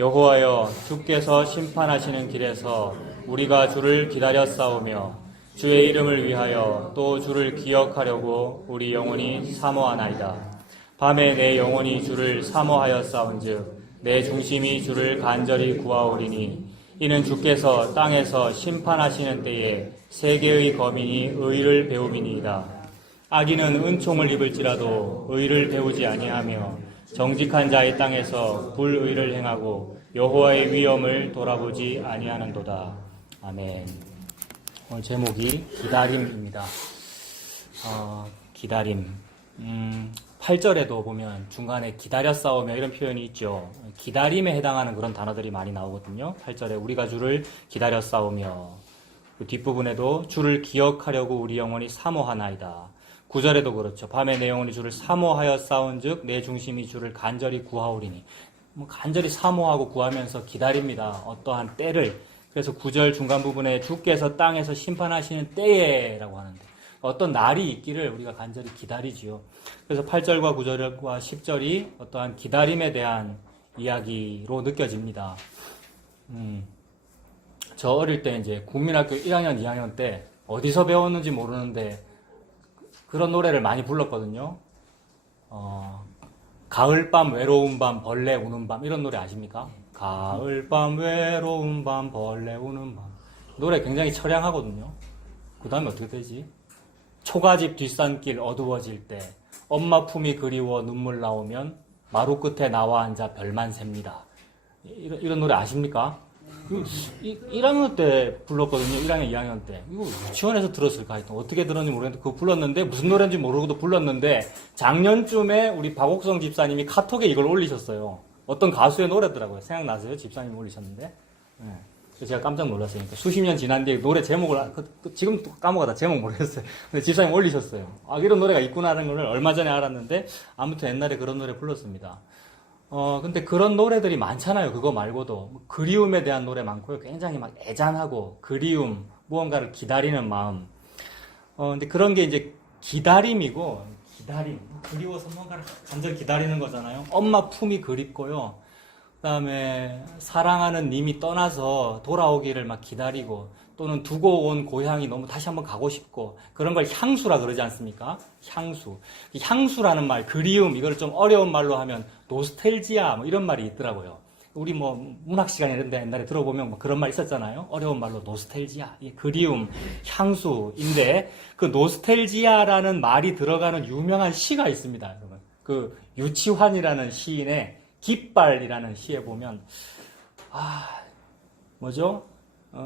여호와여, 주께서 심판하시는 길에서 우리가 주를 기다렸사오며 주의 이름을 위하여 또 주를 기억하려고 우리 영혼이 사모하나이다. 밤에 내 영혼이 주를 사모하였사온즉 내 중심이 주를 간절히 구하오리니 이는 주께서 땅에서 심판하시는 때에 세계의 거민이 의를 배움이니이다. 악인은 은총을 입을지라도 의를 배우지 아니하며 정직한 자의 땅에서 불의를 행하고 여호와의 위엄을 돌아보지 아니하는도다. 아멘. 오늘 제목이 기다림입니다. 기다림. 8절에도 보면 중간에 기다렸사오며 이런 표현이 있죠. 기다림에 해당하는 그런 단어들이 많이 나오거든요. 8절에 우리가 주를 기다렸사오며, 그 뒷부분에도 주를 기억하려고 우리 영혼이 사모하나이다. 9절에도 그렇죠. 밤에 내 영혼이 주를 사모하였사온즉 내 중심이 주를 간절히 구하오리니. 간절히 사모하고 구하면서 기다립니다. 어떠한 때를. 그래서 9절 중간 부분에 주께서 땅에서 심판하시는 때에라고 하는데 어떤 날이 있기를 우리가 간절히 기다리지요. 그래서 8절과 9절과 10절이 어떠한 기다림에 대한 이야기로 느껴집니다. 저 어릴 때 이제 국민학교 1학년, 2학년 때 어디서 배웠는지 모르는데 그런 노래를 많이 불렀거든요. 가을밤 외로운 밤 벌레 우는 밤 이런 노래 아십니까? 가을밤 외로운 밤 벌레 우는 밤. 노래 굉장히 처량하거든요. 그 다음에 어떻게 되지? 초가집 뒷산길 어두워질 때 엄마 품이 그리워 눈물 나오면 마루 끝에 나와 앉아 별만 셉니다. 이런 노래 아십니까? 1학년 때 불렀거든요. 1학년, 2학년 때. 이거 유치원에서 들었을까? 하여튼 어떻게 들었는지 모르겠는데 그거 불렀는데 무슨 노래인지 모르고도 불렀는데 작년쯤에 우리 박옥성 집사님이 카톡에 이걸 올리셨어요. 어떤 가수의 노래더라고요. 생각나세요? 집사님 올리셨는데. 네. 그래서 제가 깜짝 놀랐어요. 그러니까 수십 년 지난 뒤에 노래 제목을 지금 까먹었다. 제목 모르겠어요. 근데 집사님 올리셨어요. 이런 노래가 있구나라는 걸 얼마 전에 알았는데 아무튼 옛날에 그런 노래 불렀습니다. 근데 그런 노래들이 많잖아요. 그거 말고도. 그리움에 대한 노래 많고요. 굉장히 막 애잔하고, 그리움, 무언가를 기다리는 마음. 근데 그런 게 이제 기다림이고, 그리워서 뭔가를 간절히 기다리는 거잖아요. 엄마 품이 그립고요. 그 다음에 사랑하는 님이 떠나서 돌아오기를 막 기다리고, 또는 두고 온 고향이 너무 다시 한번 가고 싶고, 그런 걸 향수라 그러지 않습니까? 향수. 향수라는 말, 그리움, 이걸 좀 어려운 말로 하면 노스텔지아, 이런 말이 있더라고요. 우리 문학 시간에 이런 데 옛날에 들어보면 그런 말 있었잖아요. 어려운 말로 노스텔지아, 그리움, 향수인데, 그 노스텔지아라는 말이 들어가는 유명한 시가 있습니다, 여러분. 그 유치환이라는 시인의 깃발이라는 시에 보면, 뭐죠?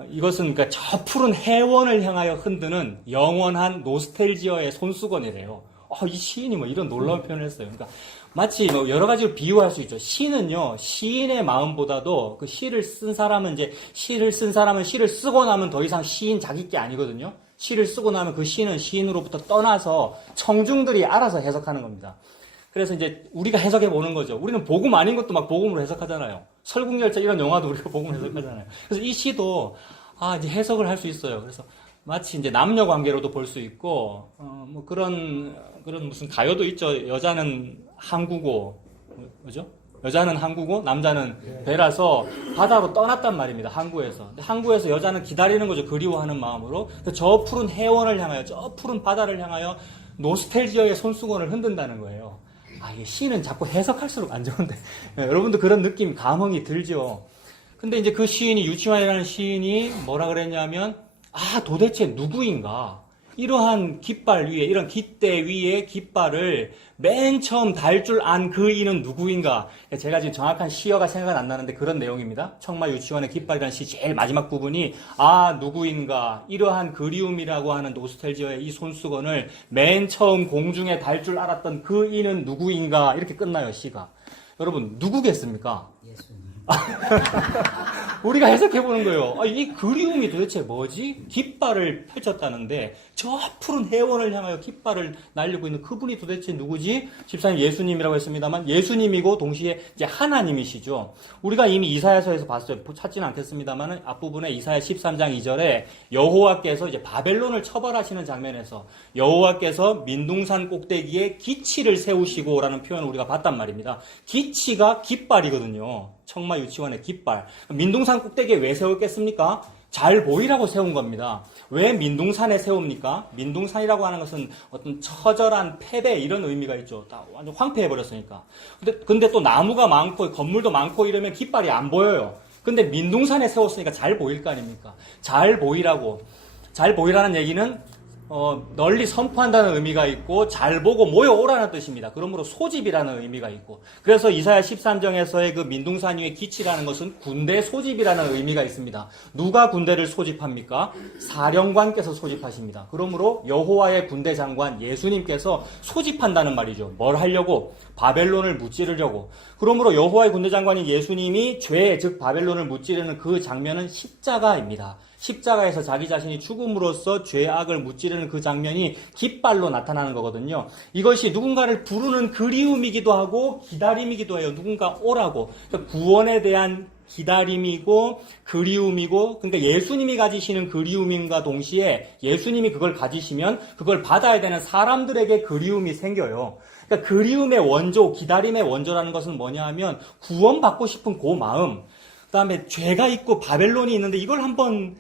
이것은 그러니까 저 푸른 해원을 향하여 흔드는 영원한 노스텔지어의 손수건이래요. 이 시인이 이런 놀라운 표현을 했어요. 그러니까 마치 여러 가지로 비유할 수 있죠. 시는요, 시인의 마음보다도 그 시를 쓴 사람은 시를 쓰고 나면 더 이상 시인 자기 게 아니거든요. 시를 쓰고 나면 그 시는 시인으로부터 떠나서 청중들이 알아서 해석하는 겁니다. 그래서 이제 우리가 해석해 보는 거죠. 우리는 복음 아닌 것도 막 복음으로 해석하잖아요. 설국열차 이런 영화도 우리가 복음으로 해석하잖아요. 그래서 이 시도 이제 해석을 할 수 있어요. 그래서 마치 이제 남녀 관계로도 볼 수 있고 그런 무슨 가요도 있죠. 여자는 항구고 뭐죠? 여자는 항구고 남자는 배라서 바다로 떠났단 말입니다. 항구에서. 근데 항구에서 여자는 기다리는 거죠. 그리워하는 마음으로. 저 푸른 해원을 향하여, 저 푸른 바다를 향하여 노스텔지어의 손수건을 흔든다는 거예요. 이게 시는 자꾸 해석할수록 안 좋은데 여러분도 그런 느낌, 감흥이 들죠. 근데 이제 그 시인이, 유치환이라는 시인이 뭐라 그랬냐면 도대체 누구인가? 이러한 깃발 위에, 이런 깃대 위에 깃발을 맨 처음 달 줄 안 그 이는 누구인가? 제가 지금 정확한 시어가 생각은 안 나는데 그런 내용입니다. 청마 유치원의 깃발이라는 시 제일 마지막 부분이 누구인가? 이러한 그리움이라고 하는 노스텔지어의 이 손수건을 맨 처음 공중에 달 줄 알았던 그 이는 누구인가? 이렇게 끝나요, 시가. 여러분, 누구겠습니까? 예수님. 우리가 해석해보는 거예요. 이 그리움이 도대체 뭐지? 깃발을 펼쳤다는데 저 푸른 해원을 향하여 깃발을 날리고 있는 그분이 도대체 누구지? 집사님 예수님이라고 했습니다만 예수님이고 동시에 이제 하나님이시죠. 우리가 이미 이사야서에서 봤어요. 찾지는 않겠습니다만 앞부분에 이사야 13장 2절에 여호와께서 이제 바벨론을 처벌하시는 장면에서 여호와께서 민둥산 꼭대기에 기치를 세우시고라는 표현을 우리가 봤단 말입니다. 기치가 깃발이거든요. 청마 유치원의 깃발. 민둥산 꼭대기에 왜 세웠겠습니까? 잘 보이라고 세운 겁니다. 왜 민둥산에 세웁니까? 민둥산이라고 하는 것은 어떤 처절한 패배 이런 의미가 있죠. 다 완전 황폐해버렸으니까. 근데 또 나무가 많고 건물도 많고 이러면 깃발이 안 보여요. 근데 민둥산에 세웠으니까 잘 보일 거 아닙니까? 잘 보이라는 얘기는 널리 선포한다는 의미가 있고 잘 보고 모여오라는 뜻입니다. 그러므로 소집이라는 의미가 있고, 그래서 이사야 13장에서의 그 민둥산 위에 기치라는 것은 군대 소집이라는 의미가 있습니다. 누가 군대를 소집합니까? 사령관께서 소집하십니다. 그러므로 여호와의 군대 장관 예수님께서 소집한다는 말이죠. 뭘 하려고? 바벨론을 무찌르려고. 그러므로 여호와의 군대 장관인 예수님이 죄, 즉 바벨론을 무찌르는 그 장면은 십자가입니다. 십자가에서 자기 자신이 죽음으로써 죄악을 무찌르는 그 장면이 깃발로 나타나는 거거든요. 이것이 누군가를 부르는 그리움이기도 하고 기다림이기도 해요. 누군가 오라고. 그러니까 구원에 대한 기다림이고 그리움이고, 그러니까 예수님이 가지시는 그리움인가 동시에 예수님이 그걸 가지시면 그걸 받아야 되는 사람들에게 그리움이 생겨요. 그러니까 그리움의 원조, 기다림의 원조라는 것은 뭐냐 하면 구원받고 싶은 그 마음, 그 다음에 죄가 있고 바벨론이 있는데 이걸 한번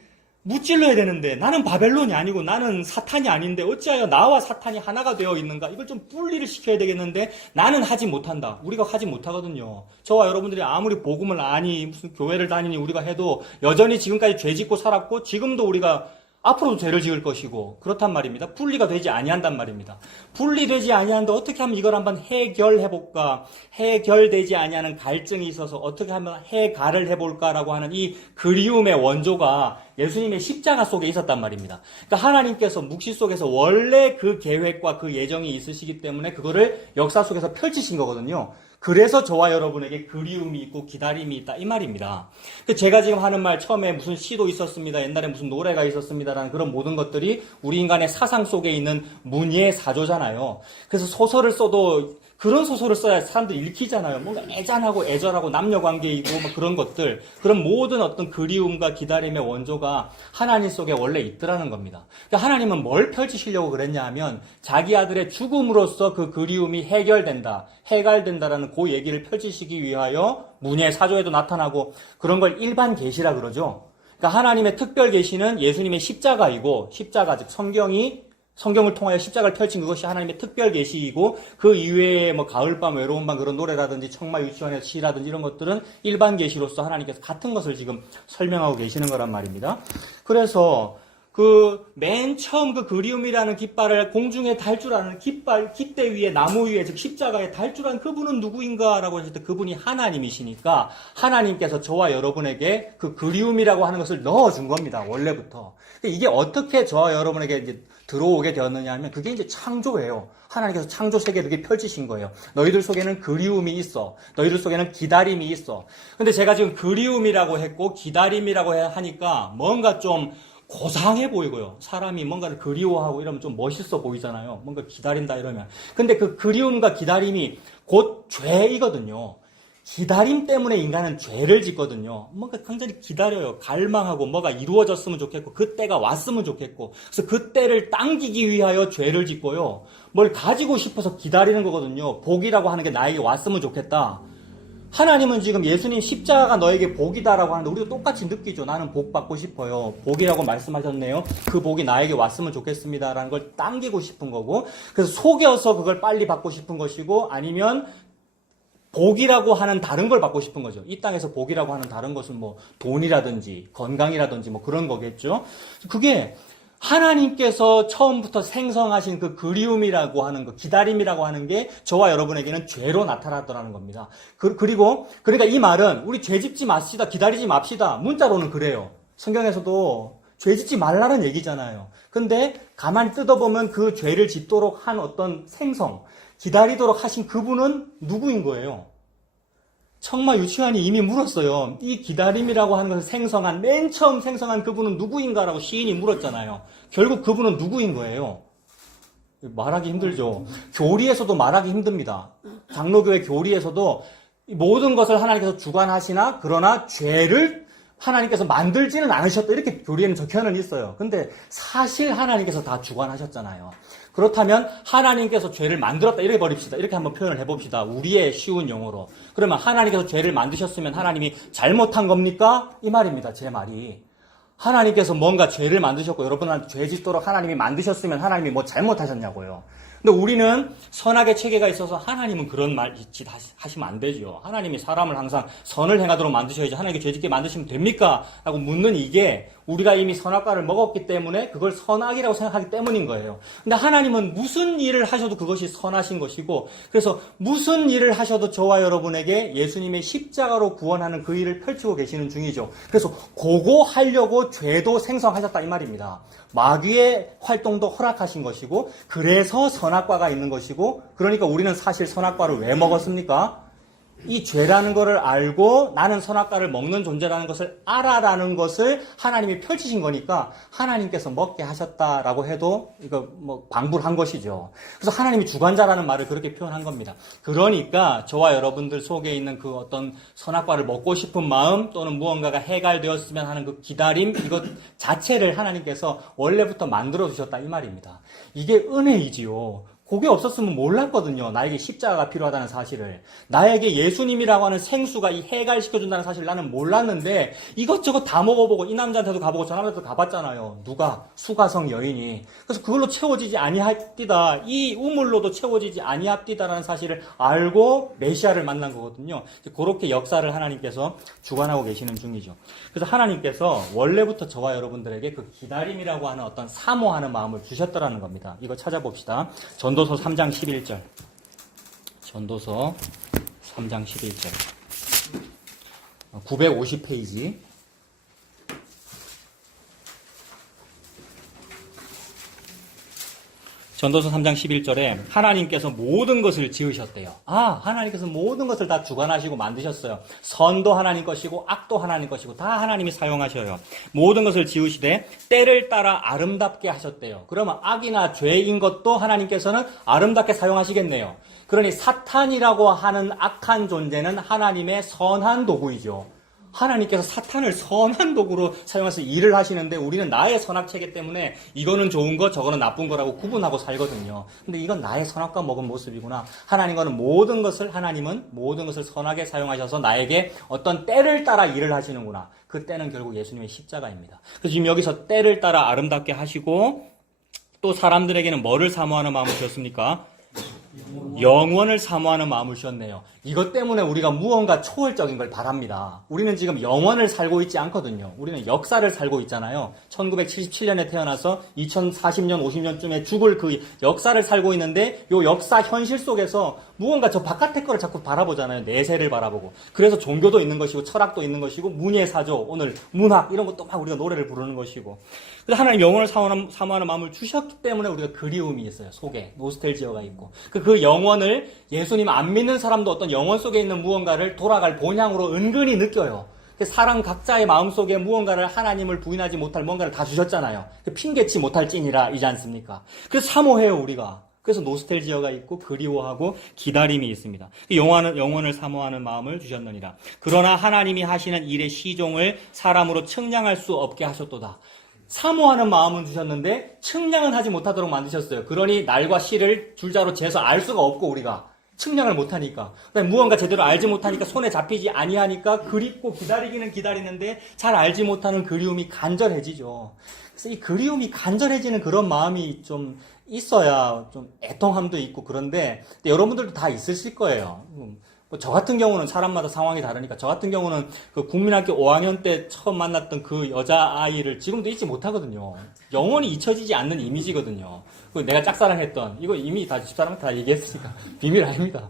무찔러야 되는데 나는 바벨론이 아니고 나는 사탄이 아닌데 어찌하여 나와 사탄이 하나가 되어 있는가? 이걸 좀 분리를 시켜야 되겠는데 나는 하지 못한다. 우리가 하지 못하거든요. 저와 여러분들이 아무리 복음을 아니 무슨 교회를 다니니 우리가 해도 여전히 지금까지 죄 짓고 살았고 지금도 우리가 앞으로도 죄를 지을 것이고 그렇단 말입니다. 분리가 되지 아니한단 말입니다. 분리되지 아니하는데 어떻게 하면 이걸 한번 해결해볼까? 해결되지 아니하는 갈증이 있어서 어떻게 하면 해갈을 해볼까라고 하는 이 그리움의 원조가 예수님의 십자가 속에 있었단 말입니다. 그러니까 하나님께서 묵시 속에서 원래 그 계획과 그 예정이 있으시기 때문에 그거를 역사 속에서 펼치신 거거든요. 그래서 저와 여러분에게 그리움이 있고 기다림이 있다 이 말입니다. 제가 지금 하는 말 처음에 무슨 시도 있었습니다. 옛날에 무슨 노래가 있었습니다라는 그런 모든 것들이 우리 인간의 사상 속에 있는 문예의 사조잖아요. 그래서 소설을 써도 그런 소설을 써야 사람들이 읽히잖아요. 뭔가 애잔하고 애절하고 남녀관계이고 뭐 그런 것들, 그런 모든 어떤 그리움과 기다림의 원조가 하나님 속에 원래 있더라는 겁니다. 그러니까 하나님은 뭘 펼치시려고 그랬냐 하면 자기 아들의 죽음으로써 그 그리움이 해결된다, 해갈된다라는 그 얘기를 펼치시기 위하여 문예 사조에도 나타나고 그런 걸 일반 계시라 그러죠. 그러니까 하나님의 특별 계시는 예수님의 십자가이고, 십자가 즉 성경을 통하여 십자가를 펼친 그것이 하나님의 특별 계시이고, 그 이외에 뭐 가을밤 외로운 밤 그런 노래라든지 청마 유치원의 시라든지 이런 것들은 일반 계시로서 하나님께서 같은 것을 지금 설명하고 계시는 거란 말입니다. 그래서 그 맨 처음 그 그리움이라는 깃발을 공중에 달 줄 아는 깃대 위에 나무 위에 즉 십자가에 달 줄 아는 그분은 누구인가라고 했을 때 그분이 하나님이시니까 하나님께서 저와 여러분에게 그 그리움이라고 하는 것을 넣어준 겁니다. 원래부터. 이게 어떻게 저와 여러분에게 이제 들어오게 되었느냐 하면 그게 이제 창조예요. 하나님께서 창조 세계를 이렇게 펼치신 거예요. 너희들 속에는 그리움이 있어. 너희들 속에는 기다림이 있어. 근데 제가 지금 그리움이라고 했고 기다림이라고 하니까 뭔가 좀 고상해 보이고요. 사람이 뭔가를 그리워하고 이러면 좀 멋있어 보이잖아요. 뭔가 기다린다 이러면. 근데 그 그리움과 기다림이 곧 죄이거든요. 기다림 때문에 인간은 죄를 짓거든요. 뭔가 굉장히 기다려요. 갈망하고 뭐가 이루어졌으면 좋겠고 그때가 왔으면 좋겠고 그래서 그때를 당기기 위하여 죄를 짓고요. 뭘 가지고 싶어서 기다리는 거거든요. 복이라고 하는 게 나에게 왔으면 좋겠다. 하나님은 지금 예수님 십자가가 너에게 복이다라고 하는데 우리도 똑같이 느끼죠. 나는 복 받고 싶어요. 복이라고 말씀하셨네요. 그 복이 나에게 왔으면 좋겠습니다라는 걸 당기고 싶은 거고, 그래서 속여서 그걸 빨리 받고 싶은 것이고, 아니면 복이라고 하는 다른 걸 받고 싶은 거죠. 이 땅에서 복이라고 하는 다른 것은 뭐 돈이라든지 건강이라든지 뭐 그런 거겠죠. 그게 하나님께서 처음부터 생성하신 그 그리움이라고 하는 거, 기다림이라고 하는 게 저와 여러분에게는 죄로 나타났더라는 겁니다. 그러니까 이 말은 우리 죄 짓지 맙시다, 기다리지 맙시다. 문자로는 그래요. 성경에서도 죄 짓지 말라는 얘기잖아요. 근데 가만히 뜯어보면 그 죄를 짓도록 한 어떤 생성, 기다리도록 하신 그분은 누구인 거예요? 청마 유치원이 이미 물었어요. 이 기다림이라고 하는 것을 맨 처음 생성한 그분은 누구인가라고 시인이 물었잖아요. 결국 그분은 누구인 거예요? 말하기 힘들죠. 교리에서도 말하기 힘듭니다. 장로교회 교리에서도 모든 것을 하나님께서 주관하시나, 그러나 죄를 하나님께서 만들지는 않으셨다. 이렇게 교리에는 적혀는 있어요. 근데 사실 하나님께서 다 주관하셨잖아요. 그렇다면 하나님께서 죄를 만들었다. 이렇게 버립시다. 이렇게 한번 표현을 해봅시다. 우리의 쉬운 용어로. 그러면 하나님께서 죄를 만드셨으면 하나님이 잘못한 겁니까? 이 말입니다. 제 말이. 하나님께서 뭔가 죄를 만드셨고 여러분한테 죄 짓도록 하나님이 만드셨으면 하나님이 뭐 잘못하셨냐고요. 근데 우리는 선악의 체계가 있어서 하나님은 그런 말 짓 하시면 안 되죠. 하나님이 사람을 항상 선을 행하도록 만드셔야지 하나님께 죄 짓게 만드시면 됩니까? 라고 묻는 이게 우리가 이미 선악과를 먹었기 때문에 그걸 선악이라고 생각하기 때문인 거예요. 근데 하나님은 무슨 일을 하셔도 그것이 선하신 것이고 그래서 무슨 일을 하셔도 저와 여러분에게 예수님의 십자가로 구원하는 그 일을 펼치고 계시는 중이죠. 그래서 그거 하려고 죄도 생성하셨다 이 말입니다. 마귀의 활동도 허락하신 것이고 그래서 선악과가 있는 것이고 그러니까 우리는 사실 선악과를 왜 먹었습니까? 이 죄라는 것을 알고 나는 선악과를 먹는 존재라는 것을 알아라는 것을 하나님이 펼치신 거니까 하나님께서 먹게 하셨다라고 해도 이거 뭐 방불한 것이죠. 그래서 하나님이 주관자라는 말을 그렇게 표현한 겁니다. 그러니까 저와 여러분들 속에 있는 그 어떤 선악과를 먹고 싶은 마음 또는 무언가가 해갈되었으면 하는 그 기다림 이것 자체를 하나님께서 원래부터 만들어 주셨다 이 말입니다. 이게 은혜이지요. 그게 없었으면 몰랐거든요. 나에게 십자가가 필요하다는 사실을. 나에게 예수님이라고 하는 생수가 이 해갈시켜준다는 사실을 나는 몰랐는데 이것저것 다 먹어보고 이 남자한테도 가보고 저 남자한테도 가봤잖아요. 누가? 수가성 여인이. 그래서 그걸로 채워지지 아니합디다. 이 우물로도 채워지지 아니합디다라는 사실을 알고 메시아를 만난 거거든요. 그렇게 역사를 하나님께서 주관하고 계시는 중이죠. 그래서 하나님께서 원래부터 저와 여러분들에게 그 기다림이라고 하는 어떤 사모하는 마음을 주셨더라는 겁니다. 이거 찾아봅시다. 전도서 3장 11절. 전도서 3장 11절. 950페이지. 전도서 3장 11절에 하나님께서 모든 것을 지으셨대요. 하나님께서 모든 것을 다 주관하시고 만드셨어요. 선도 하나님 것이고 악도 하나님 것이고 다 하나님이 사용하셔요. 모든 것을 지으시되 때를 따라 아름답게 하셨대요. 그러면 악이나 죄인 것도 하나님께서는 아름답게 사용하시겠네요. 그러니 사탄이라고 하는 악한 존재는 하나님의 선한 도구이죠. 하나님께서 사탄을 선한 도구로 사용해서 일을 하시는데 우리는 나의 선악체계 때문에 이거는 좋은 거 저거는 나쁜 거라고 구분하고 살거든요. 근데 이건 나의 선악과 먹은 모습이구나. 하나님과는 하나님은 모든 것을 선하게 사용하셔서 나에게 어떤 때를 따라 일을 하시는구나. 그 때는 결국 예수님의 십자가입니다. 그래서 지금 여기서 때를 따라 아름답게 하시고 또 사람들에게는 뭐를 사모하는 마음을 주셨습니까? 영원을 사모하는 마음을 주셨네요. 이것 때문에 우리가 무언가 초월적인 걸 바랍니다. 우리는 지금 영원을 살고 있지 않거든요. 우리는 역사를 살고 있잖아요. 1977년에 태어나서 2040년, 50년쯤에 죽을 그 역사를 살고 있는데 이 역사 현실 속에서 무언가 저 바깥의 거를 자꾸 바라보잖아요. 내세를 바라보고. 그래서 종교도 있는 것이고 철학도 있는 것이고 문예사조, 오늘 문학 이런 것도 막 우리가 노래를 부르는 것이고. 그래서 하나님 영원을 사모하는 마음을 주셨기 때문에 우리가 그리움이 있어요. 속에 노스텔지어가 있고. 그 영원을 예수님 안 믿는 사람도 어떤 영원 속에 있는 무언가를 돌아갈 본향으로 은근히 느껴요. 사람 각자의 마음속에 무언가를 하나님을 부인하지 못할 뭔가를 다 주셨잖아요. 핑계치 못할 찐이라이지 않습니까? 그래서 사모해요 우리가. 그래서 노스텔지어가 있고 그리워하고 기다림이 있습니다. 영원을 사모하는 마음을 주셨느니라. 그러나 하나님이 하시는 일의 시종을 사람으로 측량할 수 없게 하셨도다. 사모하는 마음은 주셨는데 측량은 하지 못하도록 만드셨어요. 그러니 날과 시를 줄자로 재서 알 수가 없고 우리가 측량을 못하니까 무언가 제대로 알지 못하니까 손에 잡히지 아니하니까 그립고 기다리기는 기다리는데 잘 알지 못하는 그리움이 간절해지죠. 그래서 이 그리움이 간절해지는 그런 마음이 좀 있어야 좀 애통함도 있고 그런데 여러분들도 다 있으실 거예요. 저 같은 경우는 사람마다 상황이 다르니까 저 같은 경우는 그 국민학교 5학년 때 처음 만났던 그 여자아이를 지금도 잊지 못하거든요. 영원히 잊혀지지 않는 이미지거든요. 내가 짝사랑했던 이거 이미 다 집사람한테 다 얘기했으니까 비밀 아닙니다.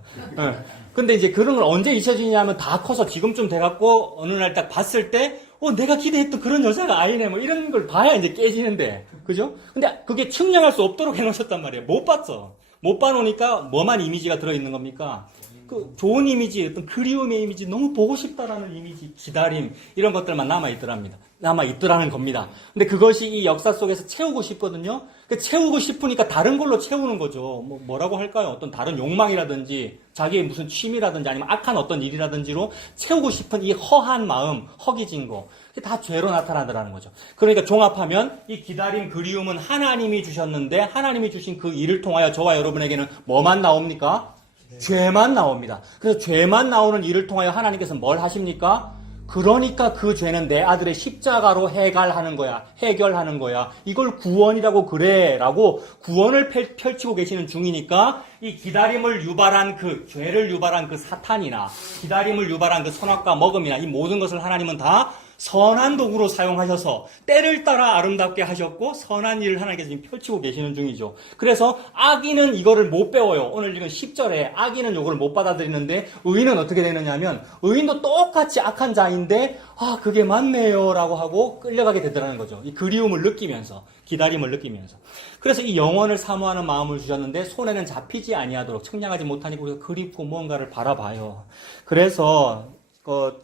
근데 이제 그런 걸 언제 잊혀지냐면 다 커서 지금쯤 돼갖고 어느 날 딱 봤을 때 내가 기대했던 그런 여자가 아니네 뭐 이런 걸 봐야 이제 깨지는데 그죠? 근데 그게 측량할 수 없도록 해놓으셨단 말이에요. 못 봤어. 못 봐놓으니까 뭐만 이미지가 들어있는 겁니까? 그 좋은 이미지, 어떤 그리움의 이미지, 너무 보고 싶다라는 이미지, 기다림, 이런 것들만 남아있더라는 겁니다. 근데 그것이 이 역사 속에서 채우고 싶거든요. 채우고 싶으니까 다른 걸로 채우는 거죠. 뭐라고 할까요? 어떤 다른 욕망이라든지, 자기의 무슨 취미라든지, 아니면 악한 어떤 일이라든지로 채우고 싶은 이 허한 마음, 허기진 거. 그게 다 죄로 나타나더라는 거죠. 그러니까 종합하면 이 기다림, 그리움은 하나님이 주셨는데, 하나님이 주신 그 일을 통하여 저와 여러분에게는 뭐만 나옵니까? 죄만 나옵니다. 그래서 죄만 나오는 일을 통하여 하나님께서 뭘 하십니까? 그러니까 그 죄는 내 아들의 십자가로 해결하는 거야. 이걸 구원이라고 그래. 라고 구원을 펼치고 계시는 중이니까 이 기다림을 유발한 죄를 유발한 그 사탄이나 기다림을 유발한 그 선악과 먹음이나 이 모든 것을 하나님은 다 선한 도구로 사용하셔서 때를 따라 아름답게 하셨고 선한 일을 하나님께서 지금 펼치고 계시는 중이죠. 그래서 악인은 이거를 못 배워요. 오늘 지금 10절에 악인은 이걸 못 받아들이는데 의인은 어떻게 되느냐 하면 의인도 똑같이 악한 자인데 그게 맞네요 라고 하고 끌려가게 되더라는 거죠. 이 그리움을 느끼면서 기다림을 느끼면서. 그래서 이 영원을 사모하는 마음을 주셨는데 손에는 잡히지 아니하도록 청량하지 못하니까 우리가 그립고 무언가를 바라봐요. 그래서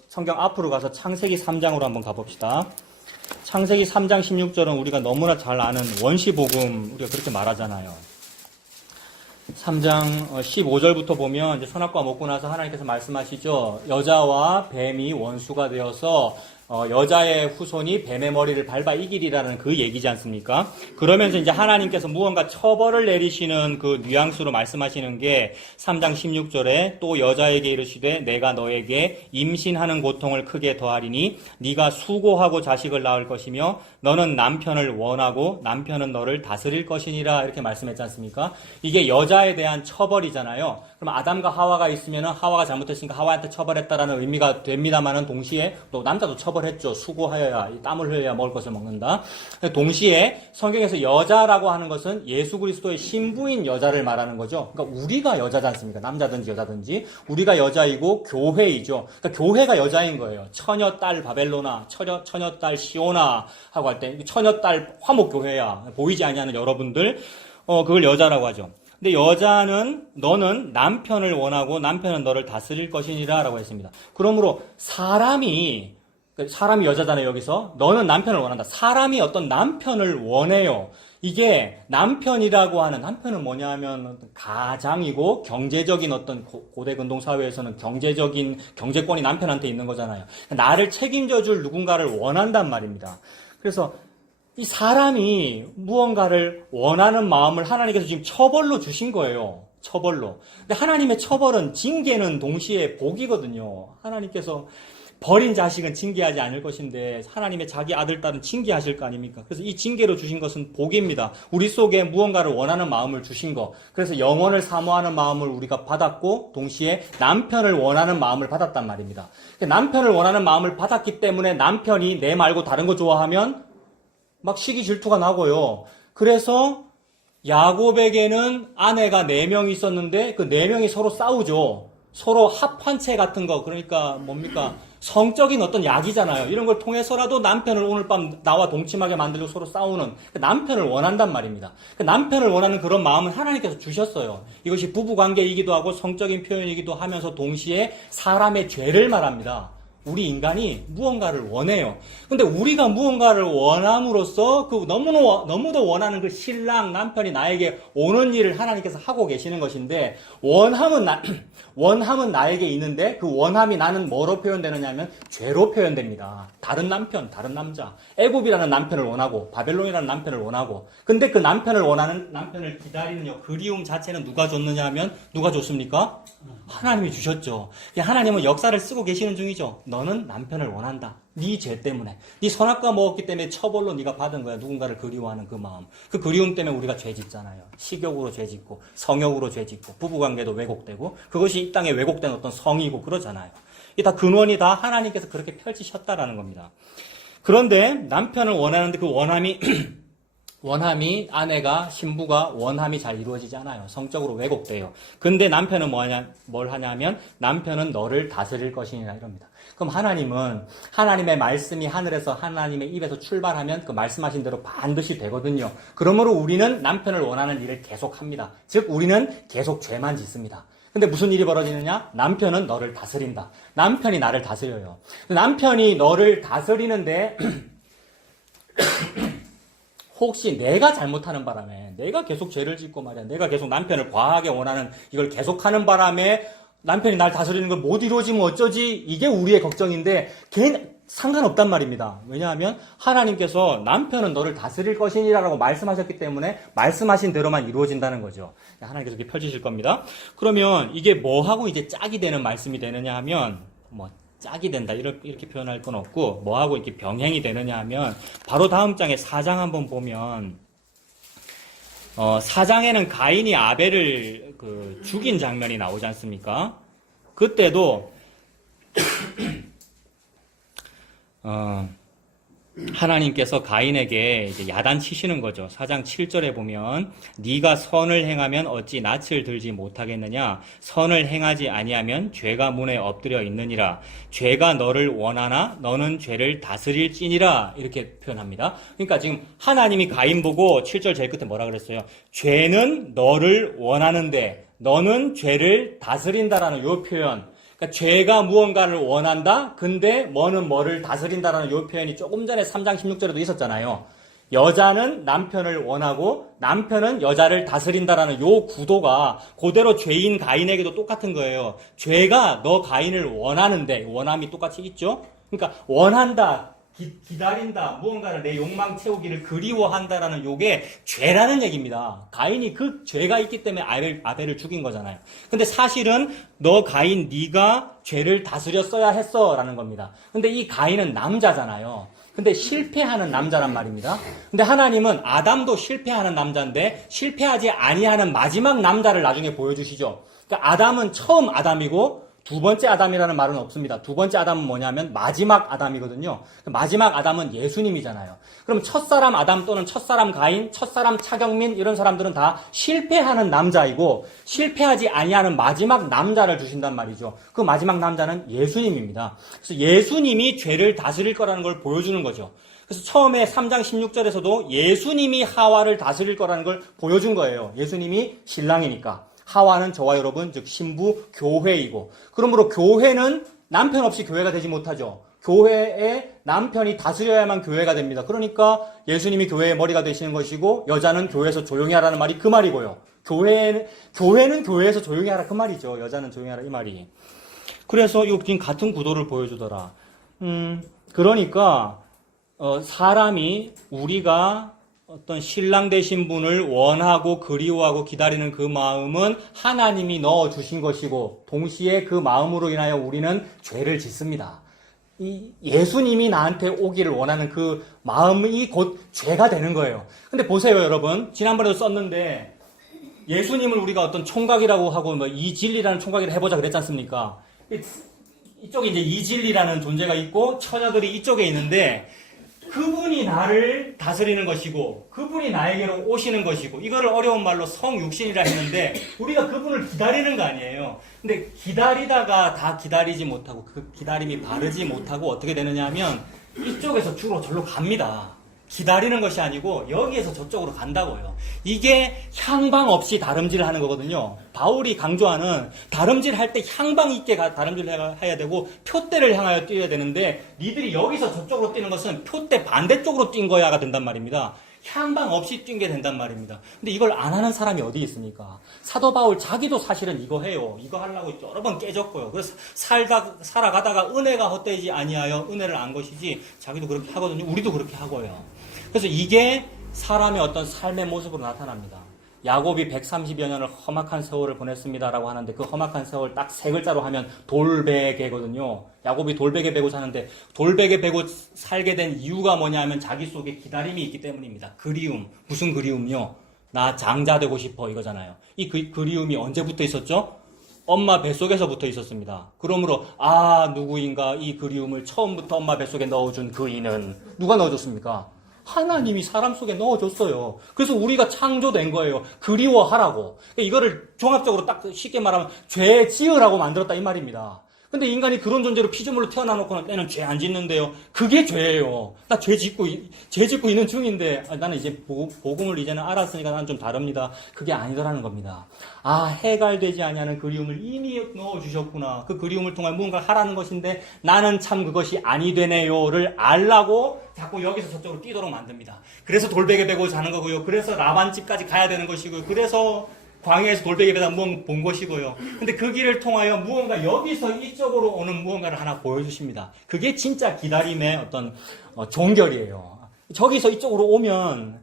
성경 앞으로 가서 창세기 3장으로 한번 가봅시다. 창세기 3장 16절은 우리가 너무나 잘 아는 원시복음, 우리가 그렇게 말하잖아요. 3장 15절부터 보면 이제 선악과 먹고 나서 하나님께서 말씀하시죠. 여자와 뱀이 원수가 되어서 여자의 후손이 뱀의 머리를 밟아 이기리라는 그 얘기지 않습니까? 그러면서 이제 하나님께서 무언가 처벌을 내리시는 그 뉘앙스로 말씀하시는 게 3장 16절에 또 여자에게 이르시되 내가 너에게 임신하는 고통을 크게 더하리니 네가 수고하고 자식을 낳을 것이며 너는 남편을 원하고 남편은 너를 다스릴 것이니라 이렇게 말씀했지 않습니까? 이게 여자에 대한 처벌이잖아요. 그럼 아담과 하와가 있으면 하와가 잘못했으니까 하와한테 처벌했다라는 의미가 됩니다만은 동시에 또 남자도 처벌했죠. 수고하여야 땀을 흘려야 먹을 것을 먹는다. 동시에 성경에서 여자라고 하는 것은 예수 그리스도의 신부인 여자를 말하는 거죠. 그러니까 우리가 여자지 않습니까? 남자든지 여자든지 우리가 여자이고 교회이죠. 그러니까 교회가 여자인 거예요. 처녀딸 바벨로나, 처녀딸 시오나 하고 할 때 처녀딸 화목교회야. 보이지 아니하는 여러분들 그걸 여자라고 하죠. 근데 여자는 너는 남편을 원하고 남편은 너를 다스릴 것이니라 라고 했습니다. 그러므로 사람이 여자잖아요, 여기서. 너는 남편을 원한다. 사람이 어떤 남편을 원해요. 이게 남편이라고 하는, 남편은 뭐냐 하면 가장이고 경제적인 어떤 고대 근동 사회에서는 경제권이 남편한테 있는 거잖아요. 나를 책임져 줄 누군가를 원한단 말입니다. 그래서 이 사람이 무언가를 원하는 마음을 하나님께서 지금 처벌로 주신 거예요. 처벌로. 근데 하나님의 처벌은 징계는 동시에 복이거든요. 하나님께서 버린 자식은 징계하지 않을 것인데 하나님의 자기 아들, 딸은 징계하실 거 아닙니까? 그래서 이 징계로 주신 것은 복입니다. 우리 속에 무언가를 원하는 마음을 주신 거. 그래서 영혼을 사모하는 마음을 우리가 받았고 동시에 남편을 원하는 마음을 받았단 말입니다. 남편을 원하는 마음을 받았기 때문에 남편이 내 말고 다른 거 좋아하면 막 시기 질투가 나고요. 그래서 야곱에게는 아내가 4명 있었는데 그 4명이 서로 싸우죠. 서로 합한채 같은 거, 그러니까 뭡니까? 성적인 어떤 약이잖아요. 이런 걸 통해서라도 남편을 오늘 밤 나와 동침하게 만들고 서로 싸우는 남편을 원한단 말입니다. 남편을 원하는 그런 마음은 하나님께서 주셨어요. 이것이 부부관계이기도 하고 성적인 표현이기도 하면서 동시에 사람의 죄를 말합니다. 우리 인간이 무언가를 원해요. 근데 우리가 무언가를 원함으로써 그 너무도 원하는 그 신랑, 남편이 나에게 오는 일을 하나님께서 하고 계시는 것인데, 원함은 나에게 있는데 그 원함이 나는 뭐로 표현되느냐 하면 죄로 표현됩니다. 다른 남편, 다른 남자. 애굽이라는 남편을 원하고 바벨론이라는 남편을 원하고, 근데 그 남편을 원하는, 남편을 기다리는 그리움 자체는 누가 줬느냐 하면 누가 줬습니까? 하나님이 주셨죠. 하나님은 역사를 쓰고 계시는 중이죠. 너는 남편을 원한다. 네 죄 때문에. 네 선악과 먹었기 때문에 처벌로 네가 받은 거야. 누군가를 그리워하는 그 마음. 그 그리움 때문에 우리가 죄 짓잖아요. 식욕으로 죄 짓고 성욕으로 죄 짓고 부부관계도 왜곡되고 그것이 이 땅에 왜곡된 어떤 성이고 그러잖아요. 이 다 근원이 다 하나님께서 그렇게 펼치셨다라는 겁니다. 그런데 남편을 원하는데 그 원함이 아내가, 신부가 원함이 잘 이루어지지 않아요. 성적으로 왜곡돼요. 근데 남편은 뭘 하냐면 남편은 너를 다스릴 것이니라 이럽니다. 그럼 하나님은 하나님의 말씀이 하늘에서 하나님의 입에서 출발하면 그 말씀하신 대로 반드시 되거든요. 그러므로 우리는 남편을 원하는 일을 계속합니다. 즉 우리는 계속 죄만 짓습니다. 근데 무슨 일이 벌어지느냐? 남편은 너를 다스린다. 남편이 나를 다스려요. 남편이 너를 다스리는데 혹시 내가 잘못하는 바람에 내가 계속 죄를 짓고 말이야. 내가 계속 남편을 과하게 원하는 이걸 계속하는 바람에 남편이 날 다스리는 걸 못 이루어지면 어쩌지? 이게 우리의 걱정인데 상관없단 말입니다. 왜냐하면 하나님께서 남편은 너를 다스릴 것이니라고 말씀하셨기 때문에 말씀하신 대로만 이루어진다는 거죠. 하나님께서 이렇게 펴주실 겁니다. 그러면 이게 뭐하고 이제 짝이 되는 말씀이 되느냐 하면 짝이 된다 이렇게 표현할 건 없고 뭐하고 이렇게 병행이 되느냐 하면 바로 다음 장에 4장 한번 보면 4장에는 가인이 아벨을 죽인 장면이 나오지 않습니까? 그때도 하나님께서 가인에게 이제 야단치시는 거죠. 4장 7절에 보면 네가 선을 행하면 어찌 낯을 들지 못하겠느냐? 선을 행하지 아니하면 죄가 문에 엎드려 있느니라. 죄가 너를 원하나 너는 죄를 다스릴지니라. 이렇게 표현합니다. 그러니까 지금 하나님이 가인 보고 7절 제일 끝에 뭐라 그랬어요? 죄는 너를 원하는데 너는 죄를 다스린다라는 요 표현. 그러니까 죄가 무언가를 원한다? 근데 뭐는 뭐를 다스린다라는 이 표현이 조금 전에 3장 16절에도 있었잖아요. 여자는 남편을 원하고 남편은 여자를 다스린다라는 이 구도가 그대로 죄인 가인에게도 똑같은 거예요. 죄가 너 가인을 원하는데 원함이 똑같이 있죠? 그러니까 원한다. 기다린다. 무언가를 내 욕망 채우기를 그리워한다라는 요게 죄라는 얘기입니다. 가인이 그 죄가 있기 때문에 아벨을 죽인 거잖아요. 근데 사실은 너 가인 네가 죄를 다스렸어야 했어라는 겁니다. 근데 이 가인은 남자잖아요. 근데 실패하는 남자란 말입니다. 근데 하나님은 아담도 실패하는 남자인데 실패하지 아니하는 마지막 남자를 나중에 보여주시죠. 그러니까 아담은 처음 아담이고 두 번째 아담이라는 말은 없습니다. 두 번째 아담은 뭐냐면 마지막 아담이거든요. 마지막 아담은 예수님이잖아요. 그럼 첫사람 아담 또는 첫사람 가인, 첫사람 차경민 이런 사람들은 다 실패하는 남자이고 실패하지 아니하는 마지막 남자를 주신단 말이죠. 그 마지막 남자는 예수님입니다. 그래서 예수님이 죄를 다스릴 거라는 걸 보여주는 거죠. 그래서 처음에 3장 16절에서도 예수님이 하와를 다스릴 거라는 걸 보여준 거예요. 예수님이 신랑이니까. 하와는 저와 여러분, 즉 신부 교회이고, 그러므로 교회는 남편 없이 교회가 되지 못하죠. 교회에 남편이 다스려야만 교회가 됩니다. 그러니까 예수님이 교회의 머리가 되시는 것이고 여자는 교회에서 조용히 하라는 말이 그 말이고요. 교회는 교회에서 조용히 하라 그 말이죠. 여자는 조용히 하라 이 말이. 그래서 이거 지금 같은 구도를 보여주더라. 그러니까 사람이 우리가 어떤 신랑 되신 분을 원하고 그리워하고 기다리는 그 마음은 하나님이 넣어주신 것이고 동시에 그 마음으로 인하여 우리는 죄를 짓습니다. 이 예수님이 나한테 오기를 원하는 그 마음이 곧 죄가 되는 거예요. 근데 보세요 여러분. 지난번에도 썼는데 예수님을 우리가 어떤 총각이라고 하고 이 진리라는 총각이라 해보자 그랬지 않습니까? 이쪽에 이제 이 진리라는 존재가 있고 처녀들이 이쪽에 있는데 그분이 나를 다스리는 것이고 그분이 나에게로 오시는 것이고 이거를 어려운 말로 성육신이라 했는데 우리가 그분을 기다리는 거 아니에요. 근데 기다리다가 다 기다리지 못하고 그 기다림이 바르지 못하고 어떻게 되느냐 하면 이쪽에서 주로 절로 갑니다. 기다리는 것이 아니고 여기에서 저쪽으로 간다고요. 이게 향방 없이 다름질을 하는 거거든요. 바울이 강조하는 다름질 할 때 향방 있게 다름질을 해야 되고 표대를 향하여 뛰어야 되는데 니들이 여기서 저쪽으로 뛰는 것은 표대 반대쪽으로 뛴 거야가 된단 말입니다. 향방 없이 뛴 게 된단 말입니다. 근데 이걸 안 하는 사람이 어디 있습니까? 사도 바울 자기도 사실은 이거 해요. 이거 하려고 여러 번 깨졌고요. 그래서 살아가다가 은혜가 헛되지 아니하여 은혜를 안 것이지 자기도 그렇게 하거든요. 우리도 그렇게 하고요. 그래서 이게 사람의 어떤 삶의 모습으로 나타납니다. 야곱이 130여 년을 험악한 세월을 보냈습니다라고 하는데 그 험악한 세월 딱 세 글자로 하면 돌베개거든요. 야곱이 돌베개 베고 사는데 돌베개 베고 살게 된 이유가 뭐냐 하면 자기 속에 기다림이 있기 때문입니다. 그리움. 무슨 그리움요? 나 장자 되고 싶어 이거잖아요. 이 그리움이 언제부터 있었죠? 엄마 뱃속에서부터 있었습니다. 그러므로 누구인가 이 그리움을 처음부터 엄마 뱃속에 넣어준 그 이는 누가 넣어줬습니까? 하나님이 사람 속에 넣어줬어요. 그래서 우리가 창조된 거예요. 그리워하라고. 이거를 종합적으로 딱 쉽게 말하면 죄 지으라고 만들었다 이 말입니다. 근데 인간이 그런 존재로 피조물로 태어나놓고는 때는 죄 안 짓는데요. 그게 죄예요. 나 죄 짓고 있는 중인데, 나는 이제 복음을 이제는 알았으니까 나는 좀 다릅니다. 그게 아니더라는 겁니다. 아, 해갈되지 아니하는 그리움을 이미 넣어주셨구나. 그 그리움을 통해 무언가를 하라는 것인데, 나는 참 그것이 아니 되네요를 알라고 자꾸 여기서 저쪽으로 뛰도록 만듭니다. 그래서 돌베개 베고 자는 거고요. 그래서 라반집까지 가야 되는 것이고요. 그래서 광야에서 돌베개 베다 무언가 본 것이고요. 근데 그 길을 통하여 무언가 여기서 이쪽으로 오는 무언가를 하나 보여주십니다. 그게 진짜 기다림의 어떤 종결이에요. 저기서 이쪽으로 오면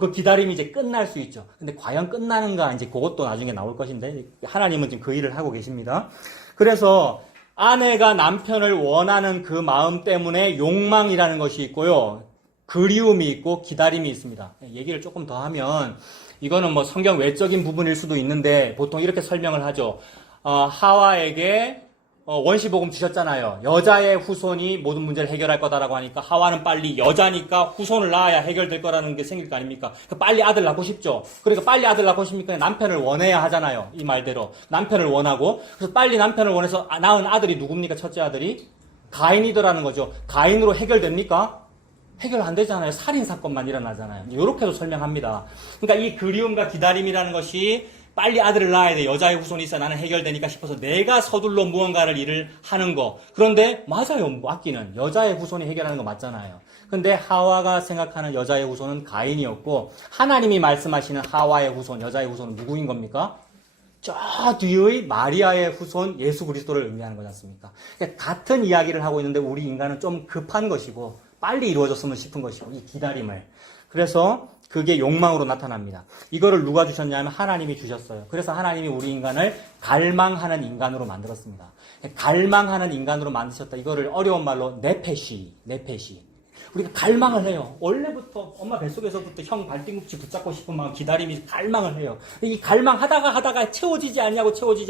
그 기다림이 이제 끝날 수 있죠. 근데 과연 끝나는가 이제 그것도 나중에 나올 것인데 하나님은 지금 그 일을 하고 계십니다. 그래서 아내가 남편을 원하는 그 마음 때문에 욕망이라는 것이 있고요. 그리움이 있고 기다림이 있습니다. 얘기를 조금 더 하면 이거는 뭐 성경 외적인 부분일 수도 있는데 보통 이렇게 설명을 하죠. 하와에게 원시복음 주셨잖아요. 여자의 후손이 모든 문제를 해결할 거다라고 하니까 하와는 빨리 여자니까 후손을 낳아야 해결될 거라는 게 생길 거 아닙니까? 빨리 아들 낳고 싶죠. 그러니까 빨리 아들 낳고 싶으니까 남편을 원해야 하잖아요. 이 말대로. 남편을 원하고. 그래서 빨리 남편을 원해서 낳은 아들이 누굽니까? 첫째 아들이? 가인이더라는 거죠. 가인으로 해결됩니까? 해결 안 되잖아요. 살인사건만 일어나잖아요. 이렇게도 설명합니다. 그러니까 이 그리움과 기다림이라는 것이 빨리 아들을 낳아야 돼. 여자의 후손이 있어. 나는 해결되니까 싶어서 내가 서둘러 무언가를 일을 하는 거. 그런데 맞아요. 악기는. 여자의 후손이 해결하는 거 맞잖아요. 근데 하와가 생각하는 여자의 후손은 가인이었고 하나님이 말씀하시는 하와의 후손, 여자의 후손은 누구인 겁니까? 저 뒤의 마리아의 후손 예수 그리스도를 의미하는 거지 않습니까? 그러니까 같은 이야기를 하고 있는데 우리 인간은 좀 급한 것이고 빨리 이루어졌으면 싶은 것이고 이 기다림을. 그래서 그게 욕망으로 나타납니다. 이거를 누가 주셨냐면 하나님이 주셨어요. 그래서 하나님이 우리 인간을 갈망하는 인간으로 만들었습니다. 갈망하는 인간으로 만드셨다. 이거를 어려운 말로 네페시. 우리가 갈망을 해요. 원래부터 엄마 뱃속에서부터 형 발뒤꿈치 붙잡고 싶은 마음, 기다림이 갈망을 해요. 이 갈망하다가 채워지지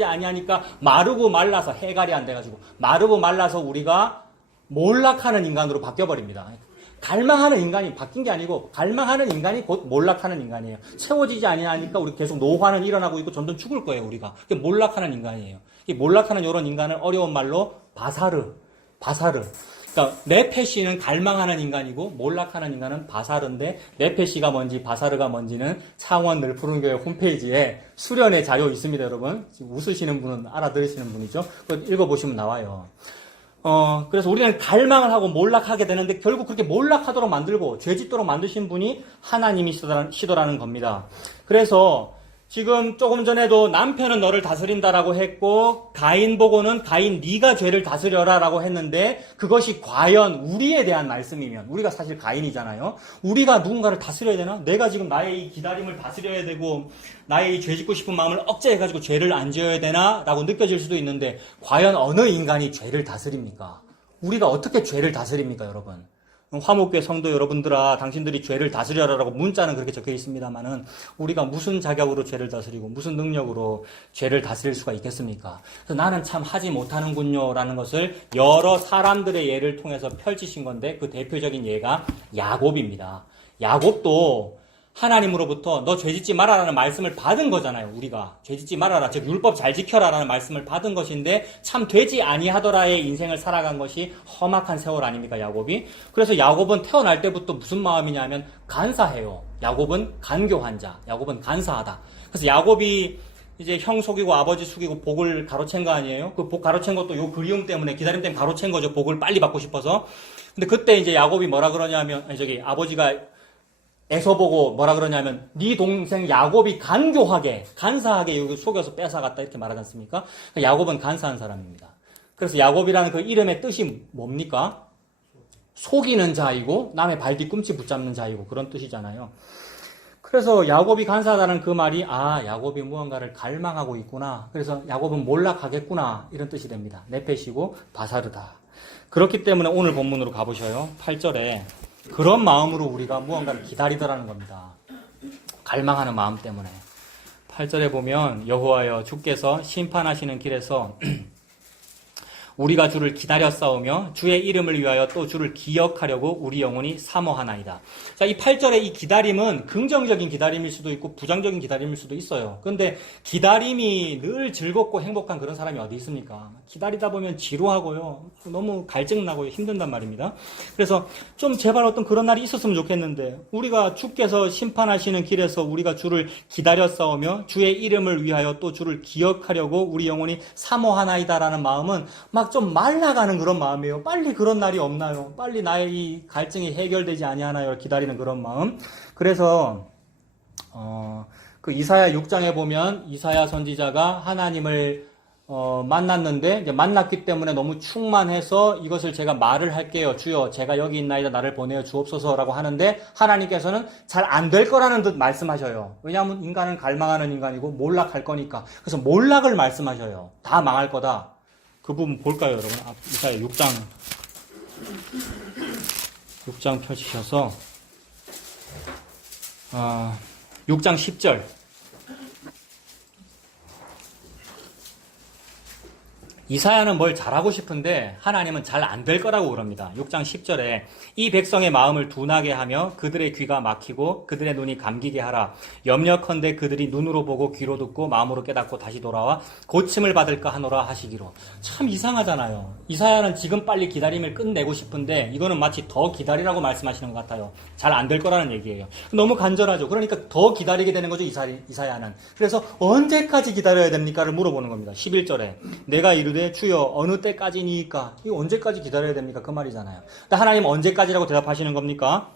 아니하니까 마르고 말라서 해갈이 안 돼가지고 마르고 말라서 우리가 몰락하는 인간으로 바뀌어버립니다. 갈망하는 인간이 바뀐 게 아니고 갈망하는 인간이 곧 몰락하는 인간이에요. 채워지지 아니하니까 우리 계속 노화는 일어나고 있고 점점 죽을 거예요. 우리가. 그게 몰락하는 인간이에요. 이 몰락하는 이런 인간을 어려운 말로 바사르. 그러니까 네페시는 갈망하는 인간이고 몰락하는 인간은 바사르인데 네페시가 뭔지 바사르가 뭔지는 창원 늘푸른교회 홈페이지에 수련의 자료 있습니다. 여러분. 지금 웃으시는 분은 알아들으시는 분이죠. 그거 읽어보시면 나와요. 그래서 우리는 갈망을 하고 몰락하게 되는데 결국 그렇게 몰락하도록 만들고 죄짓도록 만드신 분이 하나님이시더라는 겁니다. 그래서 지금 조금 전에도 남편은 너를 다스린다라고 했고 가인 보고는 가인 네가 죄를 다스려라라고 했는데 그것이 과연 우리에 대한 말씀이면 우리가 사실 가인이잖아요. 우리가 누군가를 다스려야 되나? 내가 지금 나의 이 기다림을 다스려야 되고 나의 이 죄짓고 싶은 마음을 억제해가지고 죄를 안 지어야 되나? 라고 느껴질 수도 있는데 과연 어느 인간이 죄를 다스립니까? 우리가 어떻게 죄를 다스립니까, 여러분? 화목교회 성도 여러분들아, 당신들이 죄를 다스려라라고 문자는 그렇게 적혀 있습니다만은 우리가 무슨 자격으로 죄를 다스리고 무슨 능력으로 죄를 다스릴 수가 있겠습니까? 그래서 나는 참 하지 못하는군요라는 것을 여러 사람들의 예를 통해서 펼치신 건데 그 대표적인 예가 야곱입니다. 야곱도 하나님으로부터 너 죄짓지 말아라는 말씀을 받은 거잖아요. 우리가 죄짓지 말아라, 즉 율법 잘 지켜라라는 말씀을 받은 것인데 참 되지 아니하더라의 인생을 살아간 것이 험악한 세월 아닙니까, 야곱이? 그래서 야곱은 태어날 때부터 무슨 마음이냐면 간사해요. 야곱은 간교한 자, 야곱은 간사하다. 그래서 야곱이 이제 형 속이고 아버지 속이고 복을 가로챈 거 아니에요? 그 복 가로챈 것도 요 그리움 때문에, 기다림 때문에 가로챈 거죠. 복을 빨리 받고 싶어서. 근데 그때 이제 야곱이 뭐라 그러냐면, 아버지가 에서 보고 뭐라 그러냐면 네 동생 야곱이 간사하게 여기 속여서 뺏어갔다 이렇게 말하지 않습니까? 야곱은 간사한 사람입니다. 그래서 야곱이라는 그 이름의 뜻이 뭡니까? 속이는 자이고 남의 발뒤꿈치 붙잡는 자이고 그런 뜻이잖아요. 그래서 야곱이 간사하다는 그 말이 야곱이 무언가를 갈망하고 있구나. 그래서 야곱은 몰락하겠구나 이런 뜻이 됩니다. 네페시고 바사르다. 그렇기 때문에 오늘 본문으로 가보셔요. 8절에 그런 마음으로 우리가 무언가를 기다리더라는 겁니다. 갈망하는 마음 때문에. 8절에 보면 여호와여 주께서 심판하시는 길에서 우리가 주를 기다려 싸우며 주의 이름을 위하여 또 주를 기억하려고 우리 영혼이 사모하나이다. 자, 이 8절의 이 기다림은 긍정적인 기다림일 수도 있고 부정적인 기다림일 수도 있어요. 근데 기다림이 늘 즐겁고 행복한 그런 사람이 어디 있습니까? 기다리다 보면 지루하고요. 너무 갈증나고 힘든단 말입니다. 그래서 좀 제발 어떤 그런 날이 있었으면 좋겠는데 우리가 주께서 심판하시는 길에서 우리가 주를 기다려 싸우며 주의 이름을 위하여 또 주를 기억하려고 우리 영혼이 사모하나이다라는 마음은 막 좀 말라가는 그런 마음이에요. 빨리 그런 날이 없나요? 빨리 나의 이 갈증이 해결되지 아니하나요? 기다리는 그런 마음. 그래서 그 이사야 6장에 보면 이사야 선지자가 하나님을 만났는데 이제 만났기 때문에 너무 충만해서 이것을 제가 말을 할게요. 주여 제가 여기 있나이다 나를 보내어 주옵소서라고 하는데 하나님께서는 잘 안 될 거라는 듯 말씀하셔요. 왜냐하면 인간은 갈망하는 인간이고 몰락할 거니까. 그래서 몰락을 말씀하셔요. 다 망할 거다. 그 부분 볼까요, 여러분? 이사야 6장 펴주셔서 6장 10절. 이사야는 뭘 잘하고 싶은데 하나님은 잘 안 될 거라고 그럽니다. 6장 10절에 이 백성의 마음을 둔하게 하며 그들의 귀가 막히고 그들의 눈이 감기게 하라. 염려컨대 그들이 눈으로 보고 귀로 듣고 마음으로 깨닫고 다시 돌아와 고침을 받을까 하노라 하시기로. 참 이상하잖아요. 이사야는 지금 빨리 기다림을 끝내고 싶은데 이거는 마치 더 기다리라고 말씀하시는 것 같아요. 잘 안 될 거라는 얘기예요. 너무 간절하죠. 그러니까 더 기다리게 되는 거죠, 이사야는. 그래서 언제까지 기다려야 됩니까를 물어보는 겁니다. 11절에 내가 이르되 주여 어느 때까지니까? 이거 언제까지 기다려야 됩니까? 그 말이잖아요. 근데 하나님 언제까지라고 대답하시는 겁니까?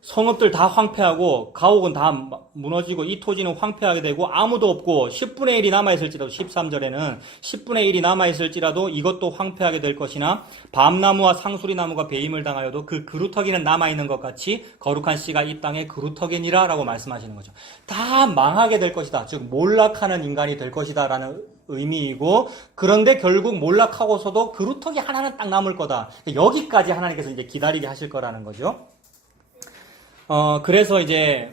성읍들 다 황폐하고 가옥은 다 무너지고 이 토지는 황폐하게 되고 아무도 없고 10분의 1이 남아있을지라도 13절에는 10분의 1이 남아있을지라도 이것도 황폐하게 될 것이나 밤나무와 상수리나무가 배임을 당하여도 그 그루터기는 남아있는 것 같이 거룩한 씨가 이 땅에 그루터기니라 라고 말씀하시는 거죠. 다 망하게 될 것이다. 즉 몰락하는 인간이 될 것이다 라는 의미이고 그런데 결국 몰락하고서도 그루터기 하나는 딱 남을 거다. 여기까지 하나님께서 이제 기다리게 하실 거라는 거죠. 그래서 이제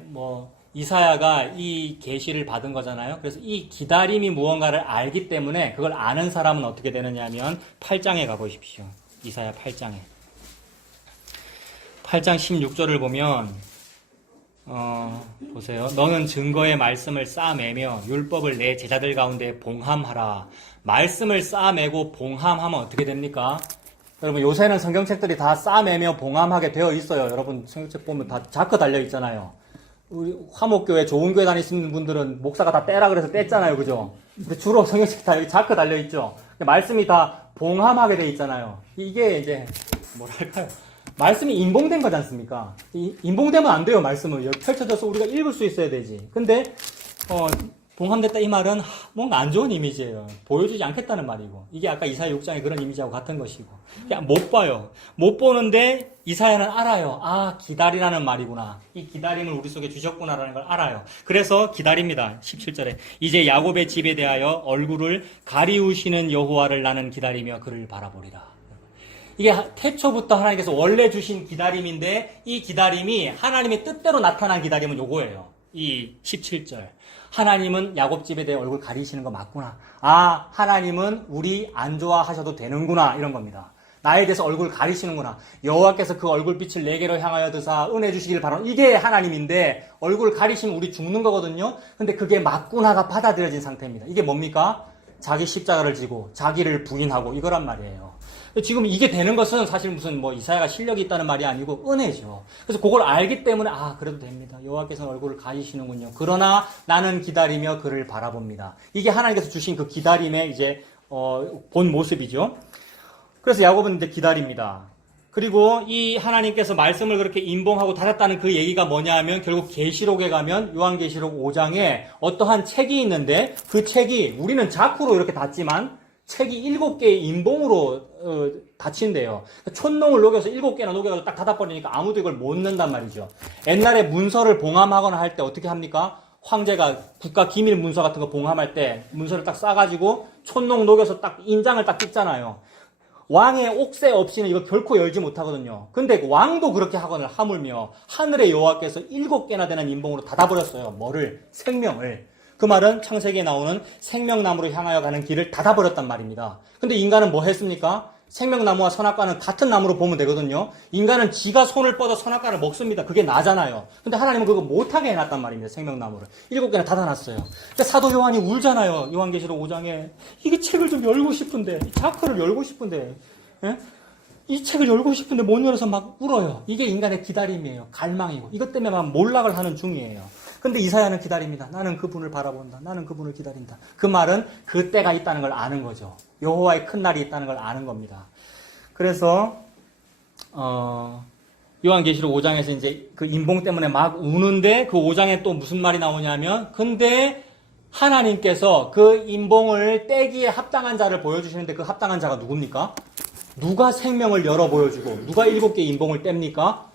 이사야가 이 계시를 받은 거잖아요. 그래서 이 기다림이 무언가를 알기 때문에 그걸 아는 사람은 어떻게 되느냐 하면 8장에 가보십시오. 이사야 8장에. 8장 16절을 보면 보세요. 너는 증거의 말씀을 쌓아매며 율법을 내 제자들 가운데 봉함하라. 말씀을 쌓아매고 봉함하면 어떻게 됩니까? 여러분 요새는 성경책들이 다 쌓아매며 봉함하게 되어 있어요. 여러분 성경책 보면 다 자크 달려 있잖아요. 우리 화목교회 좋은 교회 다니시는 분들은 목사가 다 떼라 그래서 뗐잖아요. 그죠? 근데 주로 성경책 다 여기 자크 달려 있죠. 말씀이 다 봉함하게 돼 있잖아요. 이게 이제 뭐랄까요? 말씀이 인봉된 거지 않습니까? 인봉되면 안 돼요. 말씀은 펼쳐져서 우리가 읽을 수 있어야 되지. 근데 봉함됐다 이 말은 뭔가 안 좋은 이미지예요. 보여주지 않겠다는 말이고 이게 아까 이사야 6장의 그런 이미지하고 같은 것이고 그냥 못 봐요. 못 보는데 이사야는 알아요. 아 기다리라는 말이구나. 이 기다림을 우리 속에 주셨구나라는 걸 알아요. 그래서 기다립니다. 17절에 이제 야곱의 집에 대하여 얼굴을 가리우시는 여호와를 나는 기다리며 그를 바라보리라. 이게 태초부터 하나님께서 원래 주신 기다림인데 이 기다림이 하나님의 뜻대로 나타난 기다림은 요거예요. 이 17절. 하나님은 야곱집에 대해 얼굴 가리시는 거 맞구나. 아, 하나님은 우리 안 좋아하셔도 되는구나. 이런 겁니다. 나에 대해서 얼굴 가리시는구나. 여호와께서 그 얼굴빛을 내게로 향하여 드사 은혜 주시길 바라는 이게 하나님인데 얼굴 가리시면 우리 죽는 거거든요. 근데 그게 맞구나가 받아들여진 상태입니다. 이게 뭡니까? 자기 십자가를 지고 자기를 부인하고 이거란 말이에요. 지금 이게 되는 것은 사실 무슨 이사야가 실력이 있다는 말이 아니고 은혜죠. 그래서 그걸 알기 때문에 그래도 됩니다. 여호와께서는 얼굴을 가리시는군요. 그러나 나는 기다리며 그를 바라봅니다. 이게 하나님께서 주신 그 기다림의 이제 본 모습이죠. 그래서 야곱은 이제 기다립니다. 그리고 이 하나님께서 말씀을 그렇게 인봉하고 닫았다는 그 얘기가 뭐냐 하면 결국 계시록에 가면 요한계시록 5장에 어떠한 책이 있는데 그 책이 우리는 자쿠로 이렇게 닫지만 책이 7개의 인봉으로 닫힌대요. 촌농을 녹여서 7개나 녹여서 딱 닫아버리니까 아무도 이걸 못 넣는단 말이죠. 옛날에 문서를 봉함하거나 할 때 어떻게 합니까? 황제가 국가 기밀 문서 같은 거 봉함할 때 문서를 딱 싸가지고 촌농 녹여서 딱 인장을 딱 찍잖아요. 왕의 옥새 없이는 이거 결코 열지 못하거든요. 근데 왕도 그렇게 하거늘 하물며 하늘의 여호와께서 7개나 되는 인봉으로 닫아버렸어요. 뭐를? 생명을. 그 말은 창세기에 나오는 생명나무로 향하여 가는 길을 닫아버렸단 말입니다. 근데 인간은 뭐 했습니까? 생명나무와 선악과는 같은 나무로 보면 되거든요. 인간은 지가 손을 뻗어 선악과를 먹습니다. 그게 나잖아요. 근데 하나님은 그거 못하게 해놨단 말입니다. 생명나무를. 7개나 닫아놨어요. 근데 사도 요한이 울잖아요. 요한계시록 5장에. 이게 책을 좀 열고 싶은데, 이 자크를 열고 싶은데, 예? 이 책을 열고 싶은데 못 열어서 막 울어요. 이게 인간의 기다림이에요. 갈망이고. 이것 때문에 막 몰락을 하는 중이에요. 근데 이사야는 기다립니다. 나는 그분을 바라본다. 나는 그분을 기다린다. 그 말은 그 때가 있다는 걸 아는 거죠. 여호와의 큰 날이 있다는 걸 아는 겁니다. 그래서 요한계시록 5장에서 이제 그 인봉 때문에 막 우는데 그 5장에 또 무슨 말이 나오냐면 근데 하나님께서 그 인봉을 떼기에 합당한 자를 보여주시는데 그 합당한 자가 누굽니까? 누가 생명을 열어 보여주고 누가 7개 인봉을 뗍니까?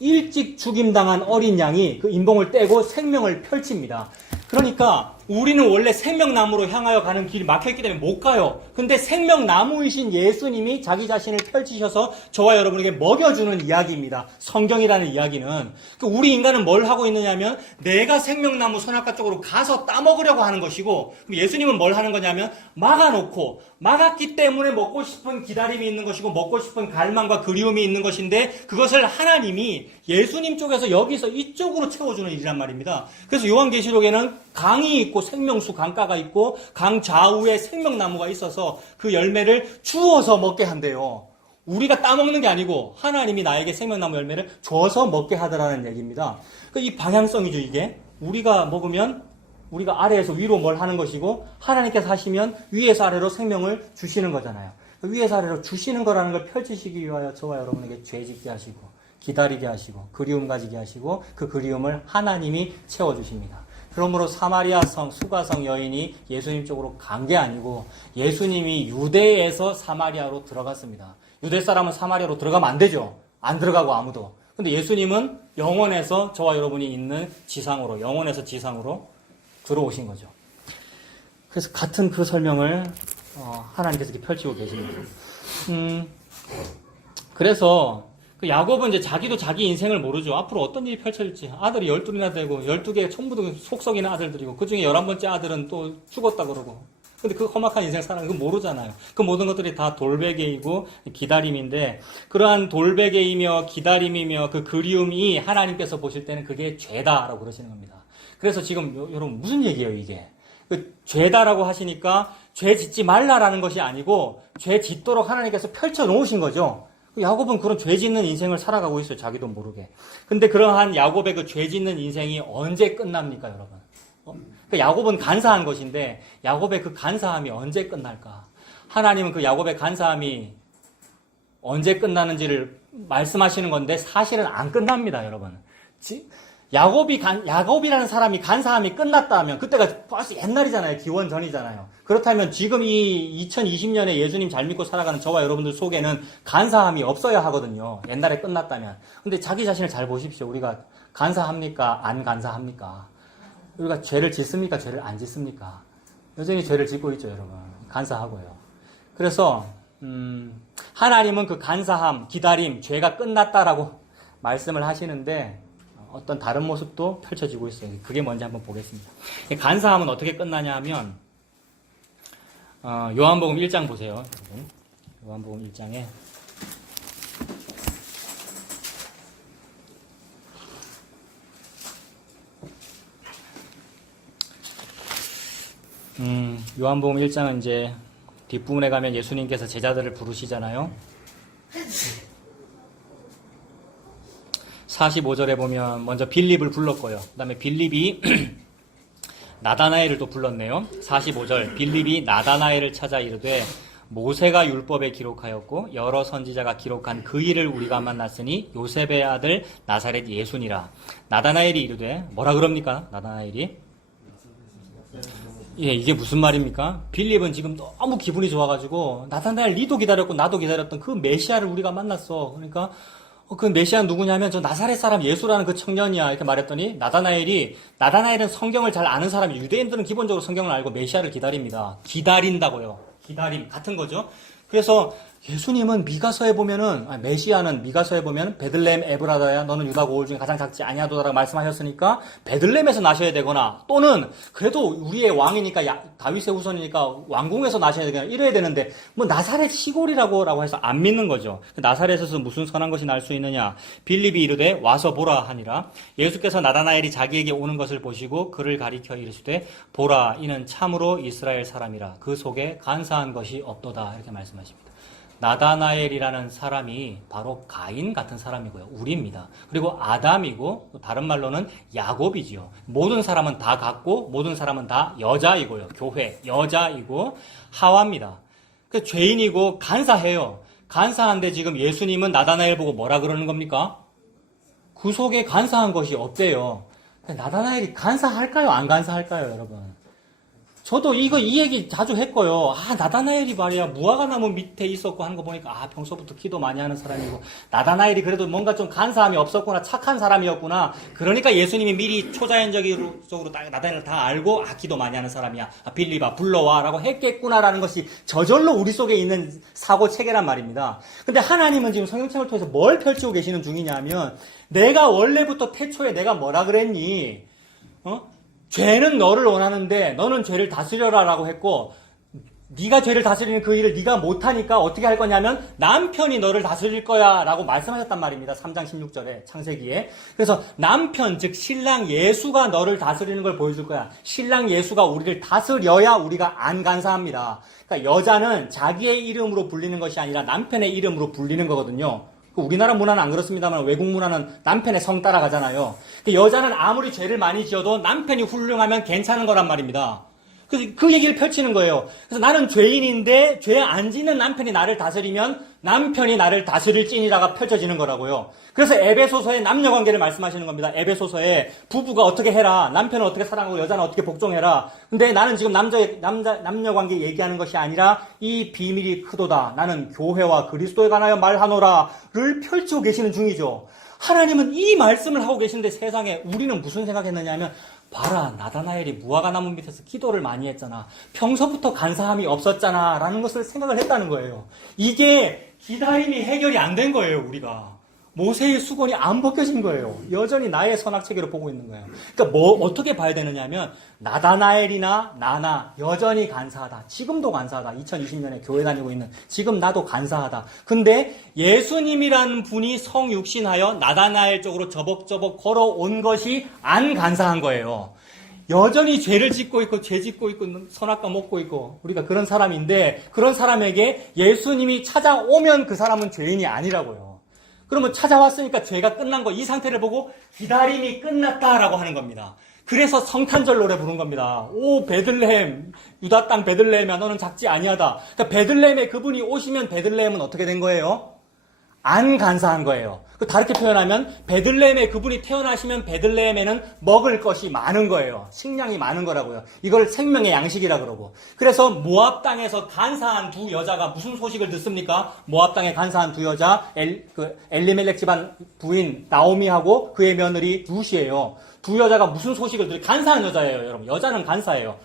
일찍 죽임당한 어린 양이 그 인봉을 떼고 생명을 펼칩니다. 그러니까 우리는 원래 생명나무로 향하여 가는 길이 막혀있기 때문에 못 가요. 근데 생명나무이신 예수님이 자기 자신을 펼치셔서 저와 여러분에게 먹여주는 이야기입니다. 성경이라는 이야기는. 우리 인간은 뭘 하고 있느냐면 내가 생명나무 선악과 쪽으로 가서 따먹으려고 하는 것이고 예수님은 뭘 하는 거냐면 막아놓고 막았기 때문에 먹고 싶은 기다림이 있는 것이고 먹고 싶은 갈망과 그리움이 있는 것인데 그것을 하나님이 예수님 쪽에서 여기서 이쪽으로 채워주는 일이란 말입니다. 그래서 요한계시록에는 강이 있고 생명수 강가가 있고 강 좌우에 생명나무가 있어서 그 열매를 주어서 먹게 한대요. 우리가 따먹는 게 아니고 하나님이 나에게 생명나무 열매를 줘서 먹게 하더라는 얘기입니다. 이 방향성이죠, 이게. 우리가 먹으면 우리가 아래에서 위로 뭘 하는 것이고 하나님께서 하시면 위에서 아래로 생명을 주시는 거잖아요. 위에서 아래로 주시는 거라는 걸 펼치시기 위하여 저와 여러분에게 죄 짓게 하시고 기다리게 하시고 그리움 가지게 하시고 그 그리움을 하나님이 채워주십니다. 그러므로 사마리아 성, 수가성 여인이 예수님 쪽으로 간 게 아니고 예수님이 유대에서 사마리아로 들어갔습니다. 유대 사람은 사마리아로 들어가면 안 되죠. 안 들어가고 아무도. 근데 예수님은 영원에서 저와 여러분이 있는 지상으로, 영원에서 지상으로 들어오신 거죠. 그래서 같은 그 설명을 하나님께서 이렇게 펼치고 계십니다. 그래서 그 야곱은 이제 자기도 자기 인생을 모르죠. 앞으로 어떤 일이 펼쳐질지. 아들이 12이나 되고 12개 전부 속썩이는 아들들이고 그중에 11번째 아들은 또 죽었다 그러고. 근데 그 험악한 인생 사는 거 모르잖아요. 그 모든 것들이 다 돌베개이고 기다림인데 그러한 돌베개이며 기다림이며 그 그리움이 하나님께서 보실 때는 그게 죄다라고 그러시는 겁니다. 그래서 지금 여러분 무슨 얘기예요 이게? 그 죄다라고 하시니까 죄 짓지 말라라는 것이 아니고 죄 짓도록 하나님께서 펼쳐 놓으신 거죠. 야곱은 그런 죄 짓는 인생을 살아가고 있어요. 자기도 모르게. 근데 그러한 야곱의 그 죄 짓는 인생이 언제 끝납니까, 여러분? 그 야곱은 간사한 것인데 야곱의 그 간사함이 언제 끝날까? 하나님은 그 야곱의 간사함이 언제 끝나는지를 말씀하시는 건데 사실은 안 끝납니다, 여러분. 야곱이라는 사람이 간사함이 끝났다면 그때가 벌써 옛날이잖아요. 기원 전이잖아요. 그렇다면 지금 이 2020년에 예수님 잘 믿고 살아가는 저와 여러분들 속에는 간사함이 없어야 하거든요. 옛날에 끝났다면. 근데 자기 자신을 잘 보십시오. 우리가 간사합니까? 안 간사합니까? 우리가 죄를 짓습니까? 죄를 안 짓습니까? 여전히 죄를 짓고 있죠, 여러분. 간사하고요. 그래서 하나님은 그 간사함, 기다림, 죄가 끝났다라고 말씀을 하시는데 어떤 다른 모습도 펼쳐지고 있어요. 그게 뭔지 한번 보겠습니다. 간사함은 어떻게 끝나냐 하면 요한복음 1장 보세요. 요한복음 1장에 요한복음 1장은 이제 뒷부분에 가면 예수님께서 제자들을 부르시잖아요. 45절에 보면 먼저 빌립을 불렀고요. 그 다음에 빌립이 나다나엘을 또 불렀네요. 45절 빌립이 나다나엘을 찾아 이르되 모세가 율법에 기록하였고 여러 선지자가 기록한 그 일을 우리가 만났으니 요셉의 아들 나사렛 예수니라. 나다나엘이 이르되 뭐라 그럽니까? 나다나엘이 예, 이게 무슨 말입니까? 빌립은 지금 너무 기분이 좋아가지고 나다나엘 니도 기다렸고 나도 기다렸던 그 메시아를 우리가 만났어. 그러니까 그 메시아는 누구냐면 저 나사렛 사람 예수라는 그 청년이야 이렇게 말했더니 나다나엘은 성경을 잘 아는 사람이 유대인들은 기본적으로 성경을 알고 메시아를 기다립니다. 기다린다고요. 기다림 같은 거죠. 그래서 예수님은 미가서에 보면은, 메시아는 미가서에 보면 베들레헴 에브라다야 너는 유다 고을 중에 가장 작지 아니하도다라고 말씀하셨으니까 베들레헴에서 나셔야 되거나 또는 그래도 우리의 왕이니까 다윗의 후손이니까 왕궁에서 나셔야 되거나 이래야 되는데 뭐 나사렛 시골이라고 해서 안 믿는 거죠. 나사렛에서 무슨 선한 것이 날 수 있느냐. 빌립이 이르되 와서 보라 하니라. 예수께서 나다나엘이 자기에게 오는 것을 보시고 그를 가리켜 이르시되 보라 이는 참으로 이스라엘 사람이라 그 속에 간사한 것이 없도다 이렇게 말씀하십니다. 나다나엘이라는 사람이 바로 가인 같은 사람이고요. 우리입니다. 그리고 아담이고 다른 말로는 야곱이지요. 모든 사람은 다 같고 모든 사람은 다 여자이고요. 교회 여자이고 하와입니다. 그 죄인이고 간사해요. 간사한데 지금 예수님은 나다나엘 보고 뭐라 그러는 겁니까? 그 속에 간사한 것이 없대요. 나다나엘이 간사할까요? 안 간사할까요, 여러분? 저도 이 얘기 자주 했고요. 나다나엘이 말이야, 무화과나무 밑에 있었고 하는 거 보니까, 평소부터 기도 많이 하는 사람이고, 나다나엘이 그래도 뭔가 좀 간사함이 없었구나, 착한 사람이었구나. 그러니까 예수님이 미리 초자연적으로 나다나엘을 다 알고, 기도 많이 하는 사람이야. 빌립아, 불러와. 라고 했겠구나라는 것이 저절로 우리 속에 있는 사고 체계란 말입니다. 근데 하나님은 지금 성경책을 통해서 뭘 펼치고 계시는 중이냐면, 내가 원래부터 태초에 내가 뭐라 그랬니? 죄는 너를 원하는데 너는 죄를 다스려라라고 했고 네가 죄를 다스리는 그 일을 네가 못하니까 어떻게 할 거냐면 남편이 너를 다스릴 거야 라고 말씀하셨단 말입니다. 3장 16절에 창세기에. 그래서 남편 즉 신랑 예수가 너를 다스리는 걸 보여줄 거야. 신랑 예수가 우리를 다스려야 우리가 안 간사합니다. 그러니까 여자는 자기의 이름으로 불리는 것이 아니라 남편의 이름으로 불리는 거거든요. 우리나라 문화는 안 그렇습니다만 외국 문화는 남편의 성 따라가잖아요. 여자는 아무리 죄를 많이 지어도 남편이 훌륭하면 괜찮은 거란 말입니다. 그래서 그 얘기를 펼치는 거예요. 그래서 나는 죄인인데 죄 안 짓는 남편이 나를 다스리면 남편이 나를 다스릴지니라가 펼쳐지는 거라고요. 그래서 에베소서의 남녀관계를 말씀하시는 겁니다. 에베소서에 부부가 어떻게 해라, 남편은 어떻게 사랑하고 여자는 어떻게 복종해라. 근데 나는 지금 남녀관계 얘기하는 것이 아니라 이 비밀이 크도다. 나는 교회와 그리스도에 관하여 말하노라를 펼치고 계시는 중이죠. 하나님은 이 말씀을 하고 계시는데 세상에 우리는 무슨 생각했느냐 하면 봐라, 나다나엘이 무화과나무 밑에서 기도를 많이 했잖아. 평소부터 간사함이 없었잖아. 라는 것을 생각을 했다는 거예요. 이게 기다림이 해결이 안 된 거예요, 우리가. 모세의 수건이 안 벗겨진 거예요. 여전히 나의 선악체계로 보고 있는 거예요. 그러니까 어떻게 봐야 되느냐 하면 나다나엘이나 나나 여전히 간사하다. 지금도 간사하다. 2020년에 교회 다니고 있는 지금 나도 간사하다. 근데 예수님이라는 분이 성육신하여 나다나엘 쪽으로 저벅저벅 걸어온 것이 안 간사한 거예요. 여전히 죄를 짓고 있고 죄 짓고 있고 선악과 먹고 있고 우리가 그런 사람인데 그런 사람에게 예수님이 찾아오면 그 사람은 죄인이 아니라고요. 그러면 찾아왔으니까 죄가 끝난 거, 이 상태를 보고 기다림이 끝났다라고 하는 겁니다. 그래서 성탄절 노래 부른 겁니다. 오 베들레헴, 유다 땅 베들레헴이야 너는 작지 아니하다. 그러니까 베들레헴에 그분이 오시면 베들레헴은 어떻게 된 거예요? 안 간사한 거예요. 다르게 표현하면 베들레헴에 그분이 태어나시면 베들레헴에는 먹을 것이 많은 거예요. 식량이 많은 거라고요. 이걸 생명의 양식이라 그러고. 그래서 모압 땅에서 간사한 두 여자가 무슨 소식을 듣습니까? 모압 땅에 간사한 두 여자 엘리멜렉 집안 부인 나오미하고 그의 며느리 룻이에요. 두 여자가 무슨 소식을 들어요? 간사한 여자예요, 여러분. 여자는 간사해요.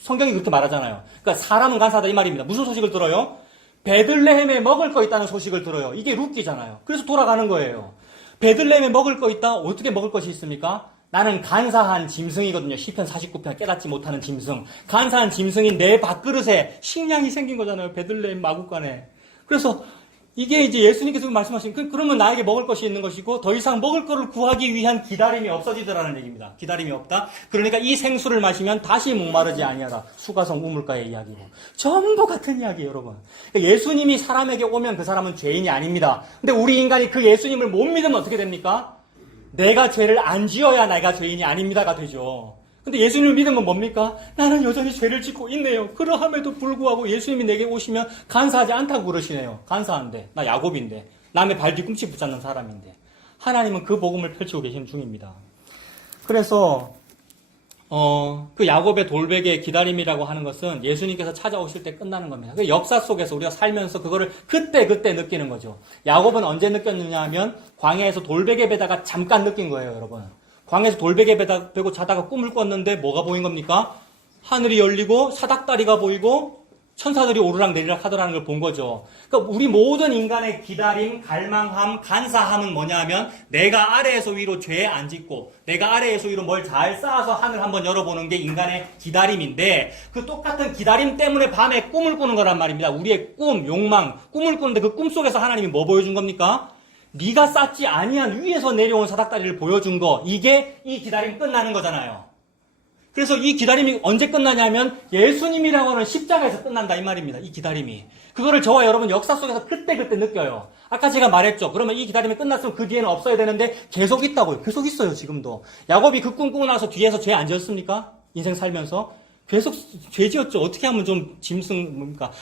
성경이 그렇게 말하잖아요. 그러니까 사람은 간사하다 이 말입니다. 무슨 소식을 들어요? 베들레헴에 먹을 거 있다는 소식을 들어요. 이게 룻기잖아요. 그래서 돌아가는 거예요. 베들레헴에 먹을 거 있다? 어떻게 먹을 것이 있습니까? 나는 간사한 짐승이거든요. 시편 49편 깨닫지 못하는 짐승. 간사한 짐승인 내 밥그릇에 식량이 생긴 거잖아요. 베들레헴 마구간에. 그래서 이게 이제 예수님께서 말씀하신 그러면 나에게 먹을 것이 있는 것이고 더 이상 먹을 것을 구하기 위한 기다림이 없어지더라는 얘기입니다. 기다림이 없다. 그러니까 이 생수를 마시면 다시 목마르지 아니하다. 수가성 우물가의 이야기고 전부 같은 이야기예요, 여러분. 그러니까 예수님이 사람에게 오면 그 사람은 죄인이 아닙니다. 근데 우리 인간이 그 예수님을 못 믿으면 어떻게 됩니까? 내가 죄를 안 지어야 내가 죄인이 아닙니다가 되죠. 근데 예수님을 믿으면 뭡니까? 나는 여전히 죄를 짓고 있네요. 그러함에도 불구하고 예수님이 내게 오시면 간사하지 않다고 그러시네요. 간사한데. 나 야곱인데. 남의 발 뒤꿈치 붙잡는 사람인데. 하나님은 그 복음을 펼치고 계시는 중입니다. 그래서 그 야곱의 돌베개 기다림이라고 하는 것은 예수님께서 찾아오실 때 끝나는 겁니다. 그 역사 속에서 우리가 살면서 그거를 그때 느끼는 거죠. 야곱은 언제 느꼈느냐 하면 광야에서 돌베개 베다가 잠깐 느낀 거예요, 여러분. 광야에서 돌베개 베고 자다가 꿈을 꿨는데 뭐가 보인 겁니까? 하늘이 열리고 사닥다리가 보이고 천사들이 오르락 내리락 하더라는 걸 본 거죠. 그러니까 우리 모든 인간의 기다림, 갈망함, 간사함은 뭐냐 하면 내가 아래에서 위로 죄 안 짓고 내가 아래에서 위로 뭘 잘 쌓아서 하늘 한번 열어보는 게 인간의 기다림인데 그 똑같은 기다림 때문에 밤에 꿈을 꾸는 거란 말입니다. 우리의 꿈, 욕망, 꿈을 꾸는데 그 꿈 속에서 하나님이 뭐 보여준 겁니까? 네가 쌓지 아니한 위에서 내려온 사닥다리를 보여준 거, 이게 이 기다림 끝나는 거잖아요. 그래서 이 기다림이 언제 끝나냐면 예수님이라고 하는 십자가에서 끝난다 이 말입니다. 이 기다림이. 그거를 저와 여러분 역사 속에서 그때그때 느껴요. 아까 제가 말했죠. 그러면 이 기다림이 끝났으면 그 뒤에는 없어야 되는데 계속 있다고요. 계속 있어요, 지금도. 야곱이 그 꿈 꾸고 나서 뒤에서 죄 안 지었습니까? 인생 살면서. 계속 죄 지었죠. 어떻게 하면 좀 뭡니까?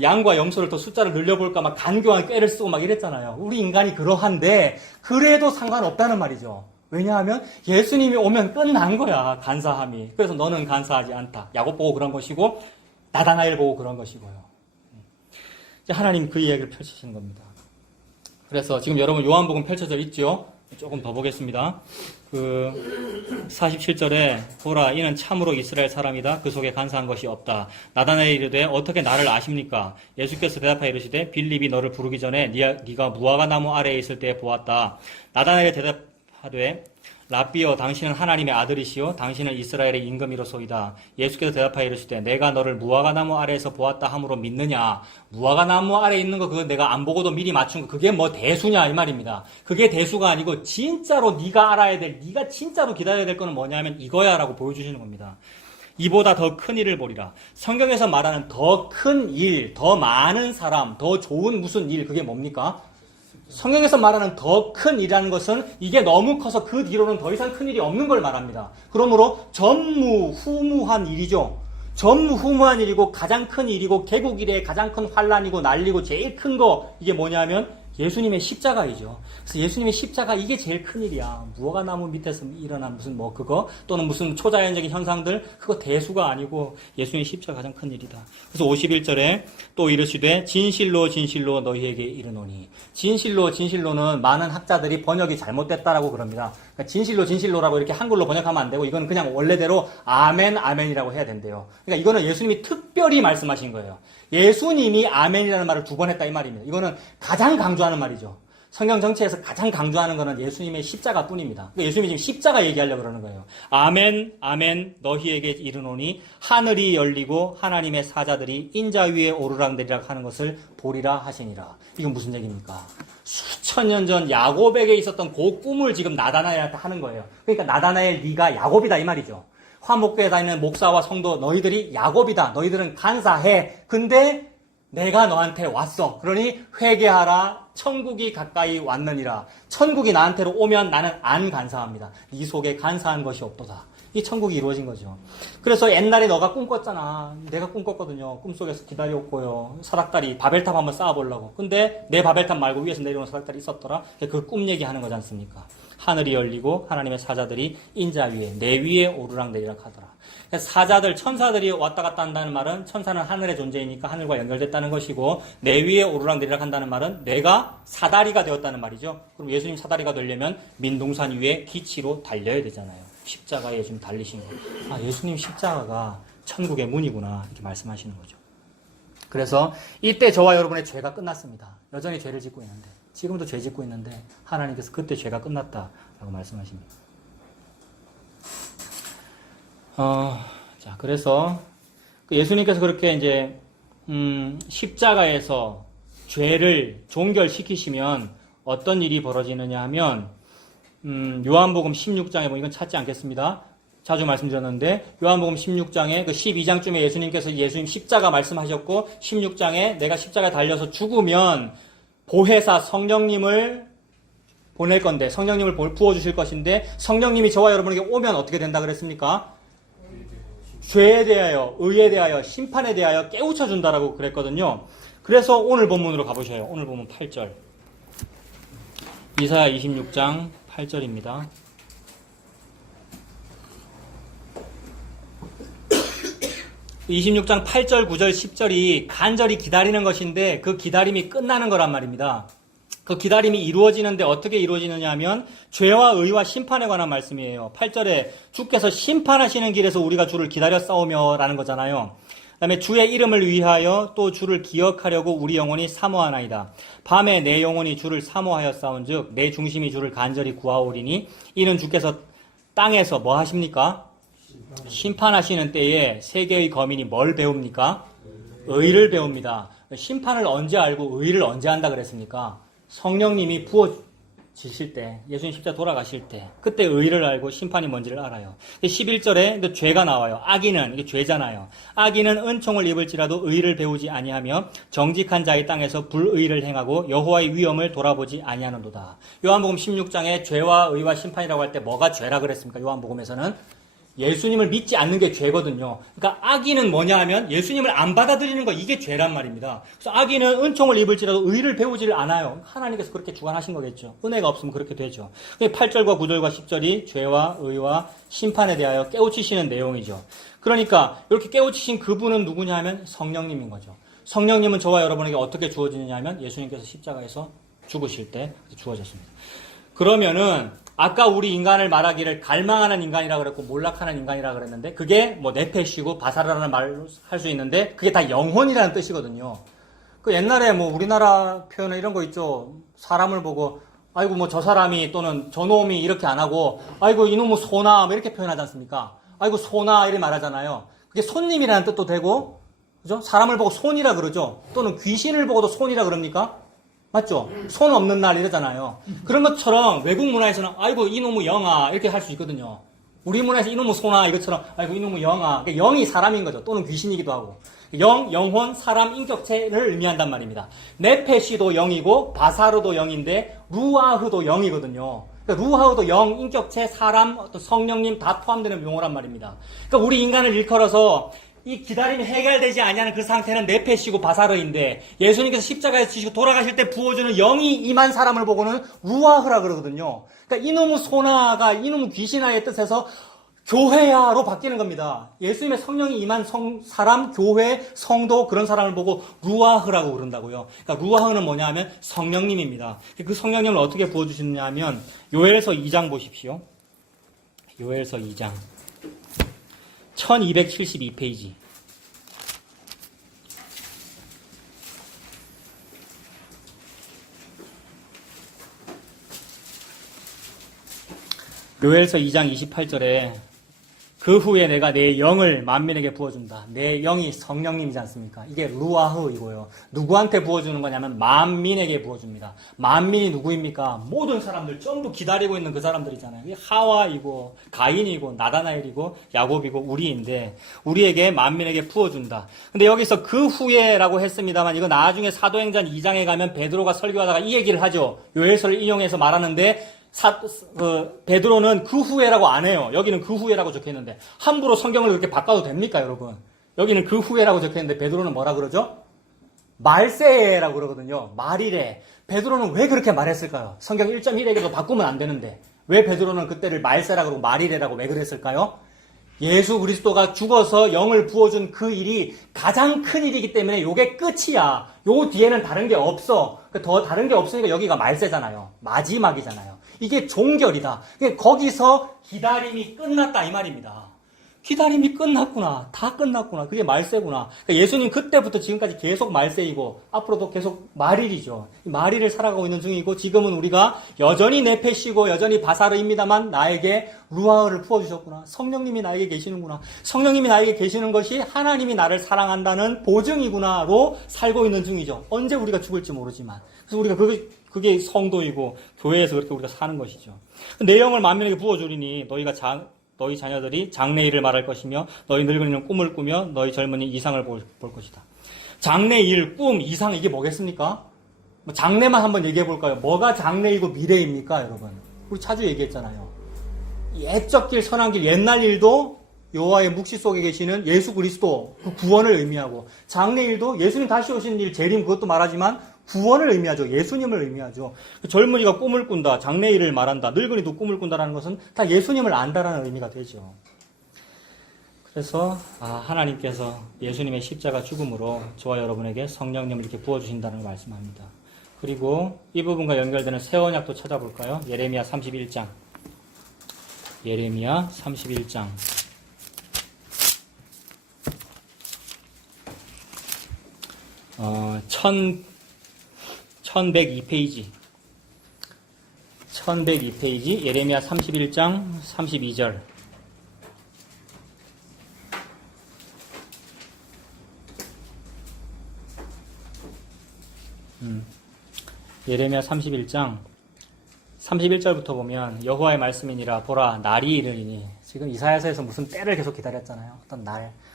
양과 염소를 더 숫자를 늘려볼까 막 간교한 꾀를 쓰고 막 이랬잖아요. 우리 인간이 그러한데 그래도 상관없다는 말이죠. 왜냐하면 예수님이 오면 끝난 거야, 간사함이. 그래서 너는 간사하지 않다. 야곱 보고 그런 것이고 나다나엘 보고 그런 것이고요. 하나님 그 이야기를 펼치시는 겁니다. 그래서 지금 여러분 요한복음 펼쳐져 있죠? 조금 더 보겠습니다. 47절에 보라 이는 참으로 이스라엘 사람이다. 그 속에 간사한 것이 없다. 나다나엘이 이르되 어떻게 나를 아십니까? 예수께서 대답하여 이르시되 빌립이 너를 부르기 전에 네가 무화과 나무 아래에 있을 때 보았다. 나다나엘이 대답하되 라비여 당신은 하나님의 아들이시요 당신은 이스라엘의 임금이로소이다. 예수께서 대답하여 이르시되 내가 너를 무화과 나무 아래에서 보았다 함으로 믿느냐? 무화과 나무 아래에 있는 거 그거 내가 안 보고도 미리 맞춘 거 그게 뭐 대수냐 이 말입니다. 그게 대수가 아니고 진짜로 네가 알아야 될, 네가 진짜로 기다려야 될 거는 뭐냐면 이거야라고 보여주시는 겁니다. 이보다 더 큰 일을 보리라. 성경에서 말하는 더 큰 일, 더 많은 사람, 더 좋은 무슨 일, 그게 뭡니까? 성경에서 말하는 더 큰 일이라는 것은 이게 너무 커서 그 뒤로는 더 이상 큰 일이 없는 걸 말합니다. 그러므로 전무후무한 일이죠. 전무후무한 일이고 가장 큰 일이고 개국 이래 가장 큰 환란이고 난리고 제일 큰 거 이게 뭐냐면 예수님의 십자가이죠. 그래서 예수님의 십자가 이게 제일 큰 일이야. 무화과 나무 밑에서 일어난 무슨 뭐 그거 또는 무슨 초자연적인 현상들 그거 대수가 아니고 예수님의 십자가 가장 큰 일이다. 그래서 51절에 또 이르시되 진실로 진실로 너희에게 이르노니 진실로는 많은 학자들이 번역이 잘못됐다라고 그럽니다. 그러니까 진실로라고 이렇게 한글로 번역하면 안 되고 이건 그냥 원래대로 아멘 아멘이라고 해야 된대요. 그러니까 이거는 예수님이 특별히 말씀하신 거예요. 예수님이 아멘이라는 말을 2번 했다 이 말입니다. 이거는 가장 강조하는 말이죠. 성경 정체에서 가장 강조하는 것은 예수님의 십자가 뿐입니다. 그러니까 예수님이 지금 십자가 얘기하려고 그러는 거예요. 아멘 아멘 너희에게 이르노니 하늘이 열리고 하나님의 사자들이 인자 위에 오르락내리락 하는 것을 보리라 하시니라. 이건 무슨 얘기입니까? 수천 년 전 야곱에게 있었던 그 꿈을 지금 나다나엘한테 하는 거예요. 그러니까 나다나엘 네가 야곱이다 이 말이죠. 화목교에 다니는 목사와 성도 너희들이 야곱이다. 너희들은 간사해. 근데 내가 너한테 왔어. 그러니 회개하라. 천국이 가까이 왔느니라. 천국이 나한테로 오면 나는 안 간사합니다. 네 속에 간사한 것이 없도다. 이 천국이 이루어진 거죠. 그래서 옛날에 너가 꿈꿨잖아. 내가 꿈꿨거든요. 꿈속에서 기다렸고요. 사닥다리 바벨탑 한번 쌓아보려고. 근데 내 바벨탑 말고 위에서 내려오는 사닥다리 있었더라. 그 꿈 얘기하는 거지 않습니까? 하늘이 열리고 하나님의 사자들이 인자 위에 내 위에 오르락내리락 하더라. 사자들, 천사들이 왔다 갔다 한다는 말은 천사는 하늘의 존재이니까 하늘과 연결됐다는 것이고 내 위에 오르락내리락 한다는 말은 내가 사다리가 되었다는 말이죠. 그럼 예수님 사다리가 되려면 민둥산 위에 기치로 달려야 되잖아요. 십자가에 좀 달리신 거. 아, 예수님 십자가가 천국의 문이구나 이렇게 말씀하시는 거죠. 그래서 이때 저와 여러분의 죄가 끝났습니다. 여전히 죄를 짓고 있는데 지금도 죄 짓고 있는데 하나님께서 그때 죄가 끝났다라고 말씀하십니다. 자, 그래서 예수님께서 그렇게 이제 십자가에서 죄를 종결시키시면 어떤 일이 벌어지느냐 하면 요한복음 16장에 보면 이건 찾지 않겠습니다. 자주 말씀드렸는데 요한복음 16장에 그 12장쯤에 예수님께서 예수님 십자가 말씀하셨고 16장에 내가 십자가에 달려서 죽으면 보혜사 성령님을 보낼 건데 성령님을 부어주실 것인데 성령님이 저와 여러분에게 오면 어떻게 된다 그랬습니까? 죄에 대하여, 의에 대하여, 심판에 대하여 깨우쳐 준다라고 그랬거든요. 그래서 오늘 본문으로 가보셔요. 오늘 본문 8절. 이사야 26장 8절입니다. 그 26장 8절, 9절, 10절이 간절히 기다리는 것인데 그 기다림이 끝나는 거란 말입니다. 그 기다림이 이루어지는데 어떻게 이루어지느냐 하면 죄와 의와 심판에 관한 말씀이에요. 8절에 주께서 심판하시는 길에서 우리가 주를 기다려 싸우며 라는 거잖아요. 그다음에 주의 이름을 위하여 또 주를 기억하려고 우리 영혼이 사모하나이다. 밤에 내 영혼이 주를 사모하여 싸운즉 내 중심이 주를 간절히 구하오리니 이는 주께서 땅에서 뭐 하십니까? 심판하시는 때에 세계의 거민이 뭘 배웁니까? 의를 배웁니다. 심판을 언제 알고 의를 언제 한다 그랬습니까? 성령님이 부어지실 때, 예수님 십자가 돌아가실 때, 그때 의를 알고 심판이 뭔지를 알아요. 11절에 죄가 나와요. 악인은, 이게 죄잖아요. 악인은 은총을 입을지라도 의를 배우지 아니하며 정직한 자의 땅에서 불의를 행하고 여호와의 위엄을 돌아보지 아니하는도다. 요한복음 16장에 죄와 의와 심판이라고 할 때 뭐가 죄라 그랬습니까? 요한복음에서는 예수님을 믿지 않는 게 죄거든요. 그러니까 악인은 뭐냐 하면 예수님을 안 받아들이는 거, 이게 죄란 말입니다. 그래서 악인은 은총을 입을지라도 의를 배우지를 않아요. 하나님께서 그렇게 주관하신 거겠죠. 은혜가 없으면 그렇게 되죠. 8절과 9절과 10절이 죄와 의와 심판에 대하여 깨우치시는 내용이죠. 그러니까 이렇게 깨우치신 그분은 누구냐 하면 성령님인 거죠. 성령님은 저와 여러분에게 어떻게 주어지느냐 하면 예수님께서 십자가에서 죽으실 때 주어졌습니다. 그러면은 아까 우리 인간을 말하기를 갈망하는 인간이라 그랬고 몰락하는 인간이라 그랬는데 그게 뭐 네페시고 바사라는 말로 할 수 있는데 그게 다 영혼이라는 뜻이거든요. 그 옛날에 뭐 우리나라 표현에 이런 거 있죠. 사람을 보고 아이고 뭐 저 사람이 또는 저놈이 이렇게 안 하고 아이고 이놈의 소나 뭐 이렇게 표현하지 않습니까? 아이고 소나 이렇게 말하잖아요. 그게 손님이라는 뜻도 되고 그죠? 사람을 보고 손이라 그러죠. 또는 귀신을 보고도 손이라 그럽니까? 맞죠? 손 없는 날 이러잖아요. 그런 것처럼 외국 문화에서는 아이고 이놈의 영아 이렇게 할 수 있거든요. 우리 문화에서 이놈의 소나 이것처럼 아이고 이놈의 영아. 그러니까 영이 사람인 거죠. 또는 귀신이기도 하고. 영, 영혼, 사람, 인격체를 의미한단 말입니다. 네페시도 영이고 바사르도 영인데 루아흐도 영이거든요. 그러니까 루아흐도 영, 인격체, 사람, 어떤 성령님 다 포함되는 용어란 말입니다. 그러니까 우리 인간을 일컬어서 이 기다림이 해결되지 아니하는 그 상태는 네페시고 바사르인데 예수님께서 십자가에서 지시고 돌아가실 때 부어주는 영이 임한 사람을 보고는 루아흐라 그러거든요. 그러니까 이놈의 소나가 이놈의 귀신아의 뜻에서 교회야로 바뀌는 겁니다. 예수님의 성령이 임한 사람, 교회, 성도 그런 사람을 보고 루아흐라고 그런다고요. 그러니까 루아흐는 뭐냐 하면 성령님입니다. 그 성령님을 어떻게 부어주시느냐 하면 요엘서 2장 보십시오. 요엘서 2장 1272페이지. 요엘서 2장 28절에 그 후에 내가 내 영을 만민에게 부어준다. 내 영이 성령님이지 않습니까? 이게 루아흐이고요. 누구한테 부어주는 거냐면 만민에게 부어줍니다. 만민이 누구입니까? 모든 사람들 전부 기다리고 있는 그 사람들이잖아요. 하와이고 가인이고 나다나엘이고 야곱이고 우리인데 우리에게 만민에게 부어준다. 근데 여기서 그 후에라고 했습니다만 이거 나중에 사도행전 2장에 가면 베드로가 설교하다가 이 얘기를 하죠. 요엘서를 인용해서 말하는데 베드로는 그 후에라고 안 해요. 여기는 그 후에라고 적혀있는데 함부로 성경을 그렇게 바꿔도 됩니까, 여러분? 여기는 그 후에라고 적혀있는데 베드로는 뭐라 그러죠? 말세라고 그러거든요. 말이래. 베드로는 왜 그렇게 말했을까요? 성경 1.1에게도 바꾸면 안 되는데 왜 베드로는 그때를 말세라고 그러고 말이래라고 왜 그랬을까요? 예수 그리스도가 죽어서 영을 부어준 그 일이 가장 큰 일이기 때문에 요게 끝이야. 요 뒤에는 다른 게 없어. 더 다른 게 없으니까 여기가 말세잖아요. 마지막이잖아요. 이게 종결이다. 거기서 기다림이 끝났다 이 말입니다. 기다림이 끝났구나. 다 끝났구나. 그게 말세구나. 그러니까 예수님 그때부터 지금까지 계속 말세이고 앞으로도 계속 말일이죠. 말일을 살아가고 있는 중이고 지금은 우리가 여전히 네페시고 여전히 바사르입니다만 나에게 루아흐를 부어주셨구나. 성령님이 나에게 계시는구나. 성령님이 나에게 계시는 것이 하나님이 나를 사랑한다는 보증이구나로 살고 있는 중이죠. 언제 우리가 죽을지 모르지만. 그래서 우리가 그게 성도이고 교회에서 그렇게 우리가 사는 것이죠. 내 영을 만민에게 부어주리니 너희 자녀들이 장래일을 말할 것이며 너희 늙은이는 꿈을 꾸며 너희 젊은이 이상을 볼 것이다. 장래일, 꿈, 이상 이게 뭐겠습니까? 장래만 한번 얘기해 볼까요? 뭐가 장래이고 미래입니까, 여러분? 우리 자주 얘기했잖아요. 옛적 길, 선한 길, 옛날 일도 여호와의 묵시 속에 계시는 예수 그리스도 그 구원을 의미하고 장래일도 예수님 다시 오신 일, 재림 그것도 말하지만 구원을 의미하죠. 예수님을 의미하죠. 젊은이가 꿈을 꾼다, 장래일을 말한다, 늙은이도 꿈을 꾼다라는 것은 다 예수님을 안다라는 의미가 되죠. 그래서 하나님께서 예수님의 십자가 죽음으로 저와 여러분에게 성령님을 이렇게 부어주신다는 걸 말씀합니다. 그리고 이 부분과 연결되는 새 언약도 찾아볼까요? 예레미야 31장. 예레미야 31장. 1102페이지. 1102페이지, 예레미야 31장 32절. 예레미야 31장 31절부터 보면 여호와의 말씀이니라 보라 날이 이르리니, 지금 이사야서에서 무슨 때를 계속 기다렸잖아요. 어떤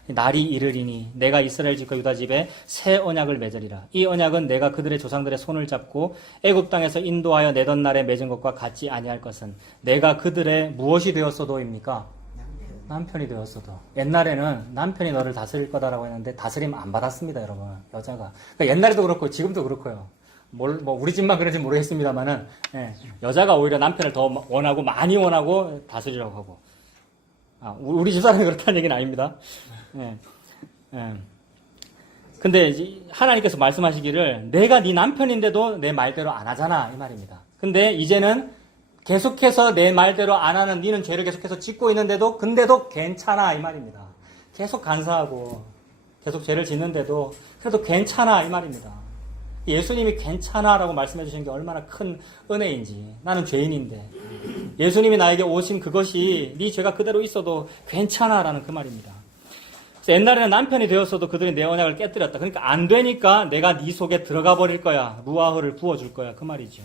날이 이르리니 내가 이스라엘 집과 유다 집에 새 언약을 맺으리라. 이 언약은 내가 그들의 조상들의 손을 잡고 애굽 땅에서 인도하여 내던 날에 맺은 것과 같지 아니할 것은 내가 그들의 무엇이 되었어도입니까? 남편이 되었어도. 옛날에는 남편이 너를 다스릴 거다라고 했는데 다스림 안 받았습니다, 여러분. 여자가. 그러니까 옛날에도 그렇고 지금도 그렇고요. 우리 집만 그런지 모르겠습니다만은, 여자가 오히려 남편을 더 원하고, 많이 원하고, 다스리려고 하고. 우리 집사람이 그렇다는 얘기는 아닙니다. 근데 이제 하나님께서 말씀하시기를, 내가 네 남편인데도 내 말대로 안 하잖아, 이 말입니다. 근데 이제는 계속해서 내 말대로 안 하는 니는 죄를 계속해서 짓고 있는데도, 근데도 괜찮아, 이 말입니다. 계속 간사하고, 계속 죄를 짓는데도, 그래도 괜찮아, 이 말입니다. 예수님이 괜찮아라고 말씀해 주신 게 얼마나 큰 은혜인지. 나는 죄인인데 예수님이 나에게 오신 그것이 네 죄가 그대로 있어도 괜찮아라는 그 말입니다. 그래서 옛날에는 남편이 되었어도 그들이 내 언약을 깨뜨렸다. 그러니까 안 되니까 내가 네 속에 들어가 버릴 거야. 루아흐를 부어줄 거야. 그 말이죠.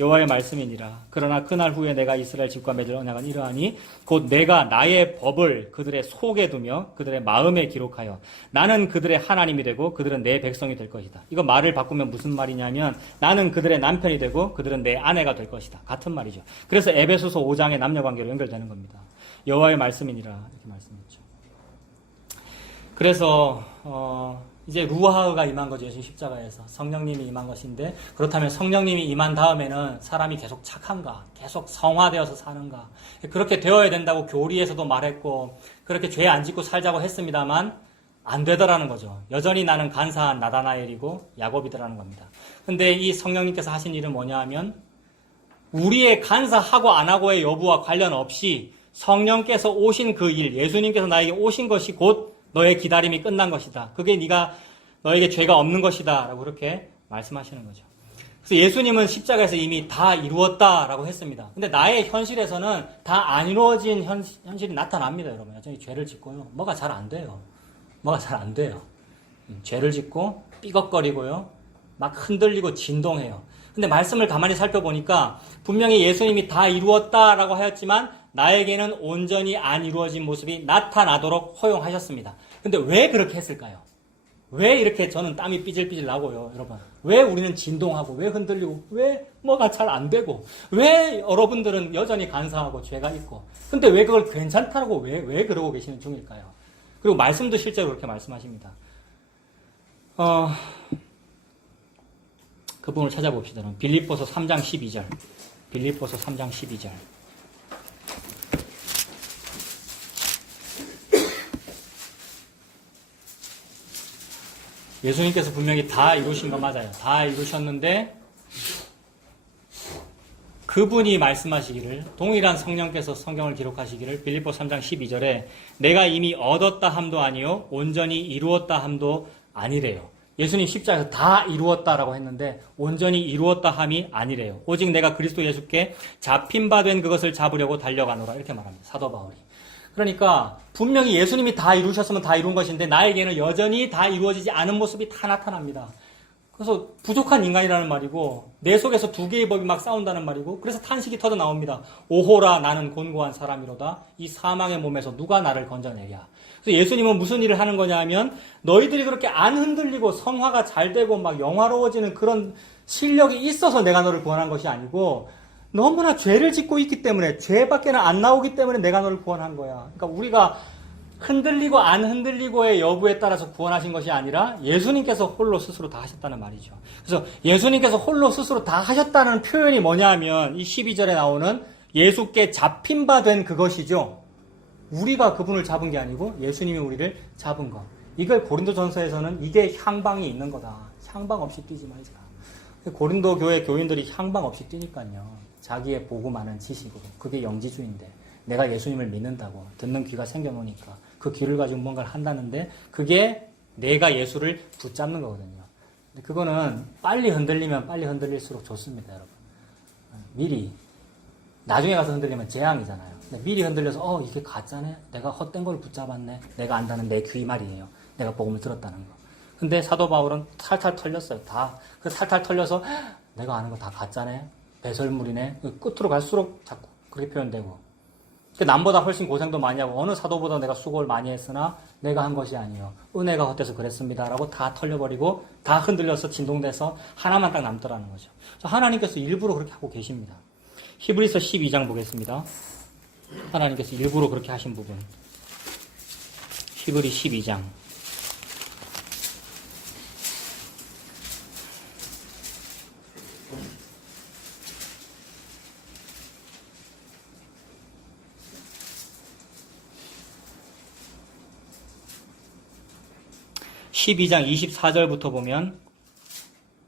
여호와의 말씀이니라. 그러나 그날 후에 내가 이스라엘 집과 맺을 언약은 이러하니 곧 내가 나의 법을 그들의 속에 두며 그들의 마음에 기록하여 나는 그들의 하나님이 되고 그들은 내 백성이 될 것이다. 이거 말을 바꾸면 무슨 말이냐면 나는 그들의 남편이 되고 그들은 내 아내가 될 것이다. 같은 말이죠. 그래서 에베소서 5장의 남녀관계로 연결되는 겁니다. 여호와의 말씀이니라 이렇게 말씀했죠. 그래서 이제 루아흐가 임한 거죠. 예수 십자가에서 성령님이 임한 것인데, 그렇다면 성령님이 임한 다음에는 사람이 계속 착한가, 계속 성화되어서 사는가, 그렇게 되어야 된다고 교리에서도 말했고 그렇게 죄 안 짓고 살자고 했습니다만 안 되더라는 거죠. 여전히 나는 간사한 나다나엘이고 야곱이더라는 겁니다. 근데 이 성령님께서 하신 일은 뭐냐 하면 우리의 간사하고 안 하고의 여부와 관련 없이 성령께서 오신 그 일, 예수님께서 나에게 오신 것이 곧 너의 기다림이 끝난 것이다. 그게 너에게 죄가 없는 것이다. 라고 그렇게 말씀하시는 거죠. 그래서 예수님은 십자가에서 이미 다 이루었다라고 했습니다. 근데 나의 현실에서는 다 안 이루어진 현실이 나타납니다, 여러분. 여전히 죄를 짓고요. 뭐가 잘 안 돼요. 죄를 짓고 삐걱거리고요. 막 흔들리고 진동해요. 근데 말씀을 가만히 살펴보니까 분명히 예수님이 다 이루었다라고 하였지만 나에게는 온전히 안 이루어진 모습이 나타나도록 허용하셨습니다. 근데 왜 그렇게 했을까요? 왜 이렇게 저는 땀이 삐질삐질 나고요, 여러분? 왜 우리는 진동하고, 왜 흔들리고, 왜 뭐가 잘 안 되고, 왜 여러분들은 여전히 간사하고 죄가 있고, 근데 왜 그걸 괜찮다고 왜 그러고 계시는 중일까요? 그리고 말씀도 실제로 그렇게 말씀하십니다. 그 부분을 찾아봅시다. 빌립보서 3장 12절. 빌립보서 3장 12절. 예수님께서 분명히 다 이루신 거 맞아요. 다 이루셨는데 그분이 말씀하시기를, 동일한 성령께서 성경을 기록하시기를 빌립보 3장 12절에 내가 이미 얻었다 함도 아니요 온전히 이루었다 함도 아니래요. 예수님 십자가에서 다 이루었다라고 했는데 온전히 이루었다 함이 아니래요. 오직 내가 그리스도 예수께 잡힌 바 된 그것을 잡으려고 달려가노라 이렇게 말합니다. 사도 바울이. 그러니까 분명히 예수님이 다 이루셨으면 다 이룬 것인데 나에게는 여전히 다 이루어지지 않은 모습이 다 나타납니다. 그래서 부족한 인간이라는 말이고 내 속에서 두 개의 법이 막 싸운다는 말이고 그래서 탄식이 터져 나옵니다. 오호라 나는 곤고한 사람이로다. 이 사망의 몸에서 누가 나를 건져내랴. 그래서 예수님은 무슨 일을 하는 거냐 하면 너희들이 그렇게 안 흔들리고 성화가 잘 되고 막 영화로워지는 그런 실력이 있어서 내가 너를 구원한 것이 아니고 너무나 죄를 짓고 있기 때문에 죄밖에는 안 나오기 때문에 내가 너를 구원한 거야. 그러니까 우리가 흔들리고 안 흔들리고의 여부에 따라서 구원하신 것이 아니라 예수님께서 홀로 스스로 다 하셨다는 말이죠. 그래서 예수님께서 홀로 스스로 다 하셨다는 표현이 뭐냐 하면 이 12절에 나오는 예수께 잡힌 바 된 그것이죠. 우리가 그분을 잡은 게 아니고 예수님이 우리를 잡은 것. 이걸 고린도전서에서는 이게 향방이 있는 거다. 향방 없이 뛰지 말자. 고린도 교회 교인들이 향방 없이 뛰니까요. 자기의 보고 많은 지식으로. 그게 영지주의인데 내가 예수님을 믿는다고 듣는 귀가 생겨놓으니까 그 귀를 가지고 뭔가를 한다는데 그게 내가 예수를 붙잡는 거거든요. 그거는 빨리 흔들리면 빨리 흔들릴수록 좋습니다, 여러분. 미리. 나중에 가서 흔들리면 재앙이잖아요. 근데 미리 흔들려서 이게 가짜네? 내가 헛된 걸 붙잡았네? 내가 안다는 내 귀 말이에요. 내가 복음을 들었다는 거. 근데 사도 바울은 탈탈 털렸어요. 그 탈탈 털려서 내가 아는 거 다 가짜네? 배설물이네? 끝으로 갈수록 자꾸 그렇게 표현되고. 남보다 훨씬 고생도 많이 하고 어느 사도보다 내가 수고를 많이 했으나 내가 한 것이 아니요 은혜가 헛돼서 그랬습니다 라고 다 털려버리고 다 흔들려서 진동돼서 하나만 딱 남더라는 거죠. 하나님께서 일부러 그렇게 하고 계십니다. 히브리서 12장 보겠습니다. 하나님께서 일부러 그렇게 하신 부분. 히브리 12장 12장 24절부터 보면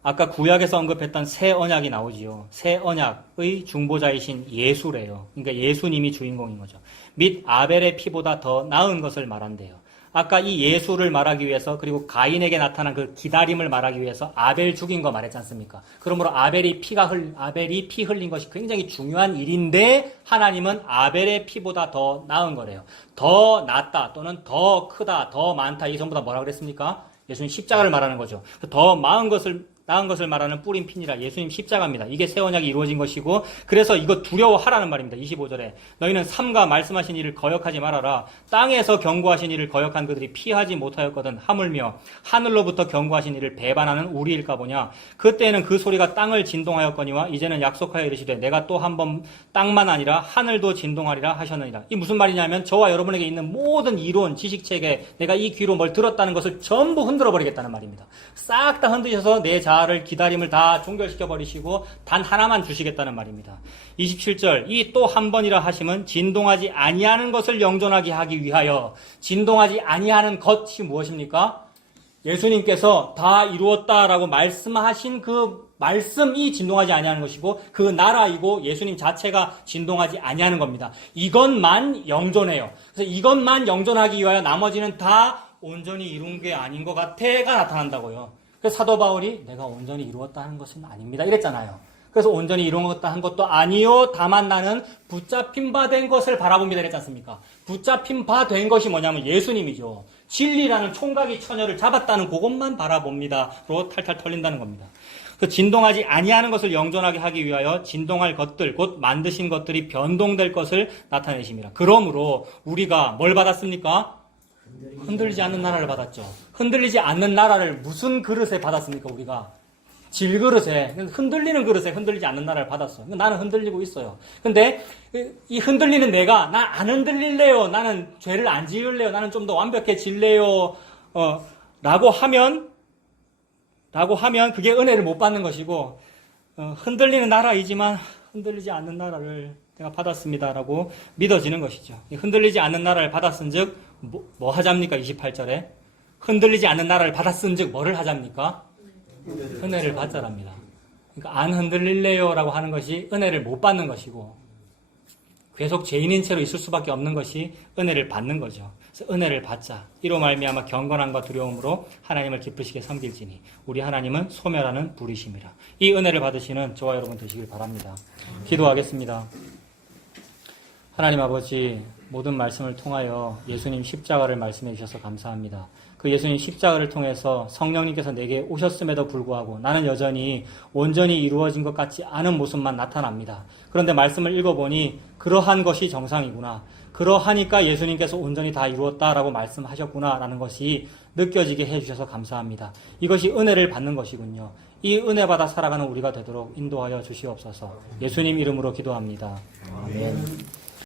아까 구약에서 언급했던 새 언약이 나오지요. 새 언약의 중보자이신 예수래요. 그러니까 예수님이 주인공인 거죠. 및 아벨의 피보다 더 나은 것을 말한대요. 아까 이 예수를 말하기 위해서 그리고 가인에게 나타난 그 기다림을 말하기 위해서 아벨 죽인 거 말했지 않습니까? 그러므로 아벨이 피 흘린 것이 굉장히 중요한 일인데 하나님은 아벨의 피보다 더 나은 거래요. 더 낫다 또는 더 크다, 더 많다 이 전부 다 뭐라 그랬습니까? 예수님 십자가를 말하는 거죠. 더 나은 것을 말하는 뿌린 핀이라 예수님 십자가입니다. 이게 새 언약이 이루어진 것이고 그래서 이거 두려워하라는 말입니다. 25절에 너희는 삼가 말씀하신 일을 거역하지 말아라. 땅에서 경고하신 일을 거역한 그들이 피하지 못하였거든 하물며 하늘로부터 경고하신 일을 배반하는 우리일까 보냐. 그때에는 그 소리가 땅을 진동하였거니와 이제는 약속하여 이르시되 내가 또 한 번 땅만 아니라 하늘도 진동하리라 하셨느니라. 이 무슨 말이냐면 저와 여러분에게 있는 모든 이론 지식체계 내가 이 귀로 뭘 들었다는 것을 전부 흔들어 버리겠다는 말입니다. 싹 다 흔드셔서 내 자아를 기다림을 다 종결시켜 버리시고 단 하나만 주시겠다는 말입니다. 27절 이 또 한 번이라 하심은 진동하지 아니하는 것을 영존하게 하기 위하여. 진동하지 아니하는 것이 무엇입니까? 예수님께서 다 이루었다라고 말씀하신 그 말씀이 진동하지 아니하는 것이고 그 나라이고 예수님 자체가 진동하지 아니하는 겁니다. 이것만 영존해요. 그래서 이것만 영존하기 위하여 나머지는 다 온전히 이룬 게 아닌 것 같아가 나타난다고요. 그래서 사도 바울이 내가 온전히 이루었다 하는 것은 아닙니다 이랬잖아요. 그래서 온전히 이루었다 한 것도 아니요 다만 나는 붙잡힌 바 된 것을 바라봅니다 이랬지 않습니까? 붙잡힌 바 된 것이 뭐냐면 예수님이죠. 진리라는 총각이 처녀를 잡았다는 그것만 바라봅니다로 탈탈 털린다는 겁니다. 그 진동하지 아니하는 것을 영존하게 하기 위하여 진동할 것들 곧 만드신 것들이 변동될 것을 나타내십니다. 그러므로 우리가 뭘 받았습니까? 흔들리지 않는 나라를 받았죠. 흔들리지 않는 나라를 무슨 그릇에 받았습니까? 우리가 질그릇에, 흔들리는 그릇에 흔들리지 않는 나라를 받았어. 나는 흔들리고 있어요. 근데 이 흔들리는 내가 난 안 흔들릴래요. 나는 죄를 안 지을래요. 나는 좀 더 완벽해질래요. 라고 하면 그게 은혜를 못 받는 것이고 흔들리는 나라이지만 흔들리지 않는 나라를 내가 받았습니다라고 믿어지는 것이죠. 흔들리지 않는 나라를 받았은즉 뭐 하잡니까? 28절에 흔들리지 않는 나라를 받았은즉 뭐를 하잡니까? 은혜를 받자랍니다. 그러니까 안 흔들릴래요라고 하는 것이 은혜를 못 받는 것이고 계속 죄인인 채로 있을 수밖에 없는 것이 은혜를 받는 거죠. 그래서 은혜를 받자. 이로 말미암아 경건함과 두려움으로 하나님을 기쁘시게 섬길지니 우리 하나님은 소멸하는 불이심이라. 이 은혜를 받으시는 저와 여러분 되시길 바랍니다. 기도하겠습니다. 하나님 아버지 모든 말씀을 통하여 예수님 십자가를 말씀해 주셔서 감사합니다. 그 예수님 십자가를 통해서 성령님께서 내게 오셨음에도 불구하고 나는 여전히 온전히 이루어진 것 같지 않은 모습만 나타납니다. 그런데 말씀을 읽어보니 그러한 것이 정상이구나. 그러하니까 예수님께서 온전히 다 이루었다라고 말씀하셨구나 라는 것이 느껴지게 해주셔서 감사합니다. 이것이 은혜를 받는 것이군요. 이 은혜 받아 살아가는 우리가 되도록 인도하여 주시옵소서. 예수님 이름으로 기도합니다. 아멘.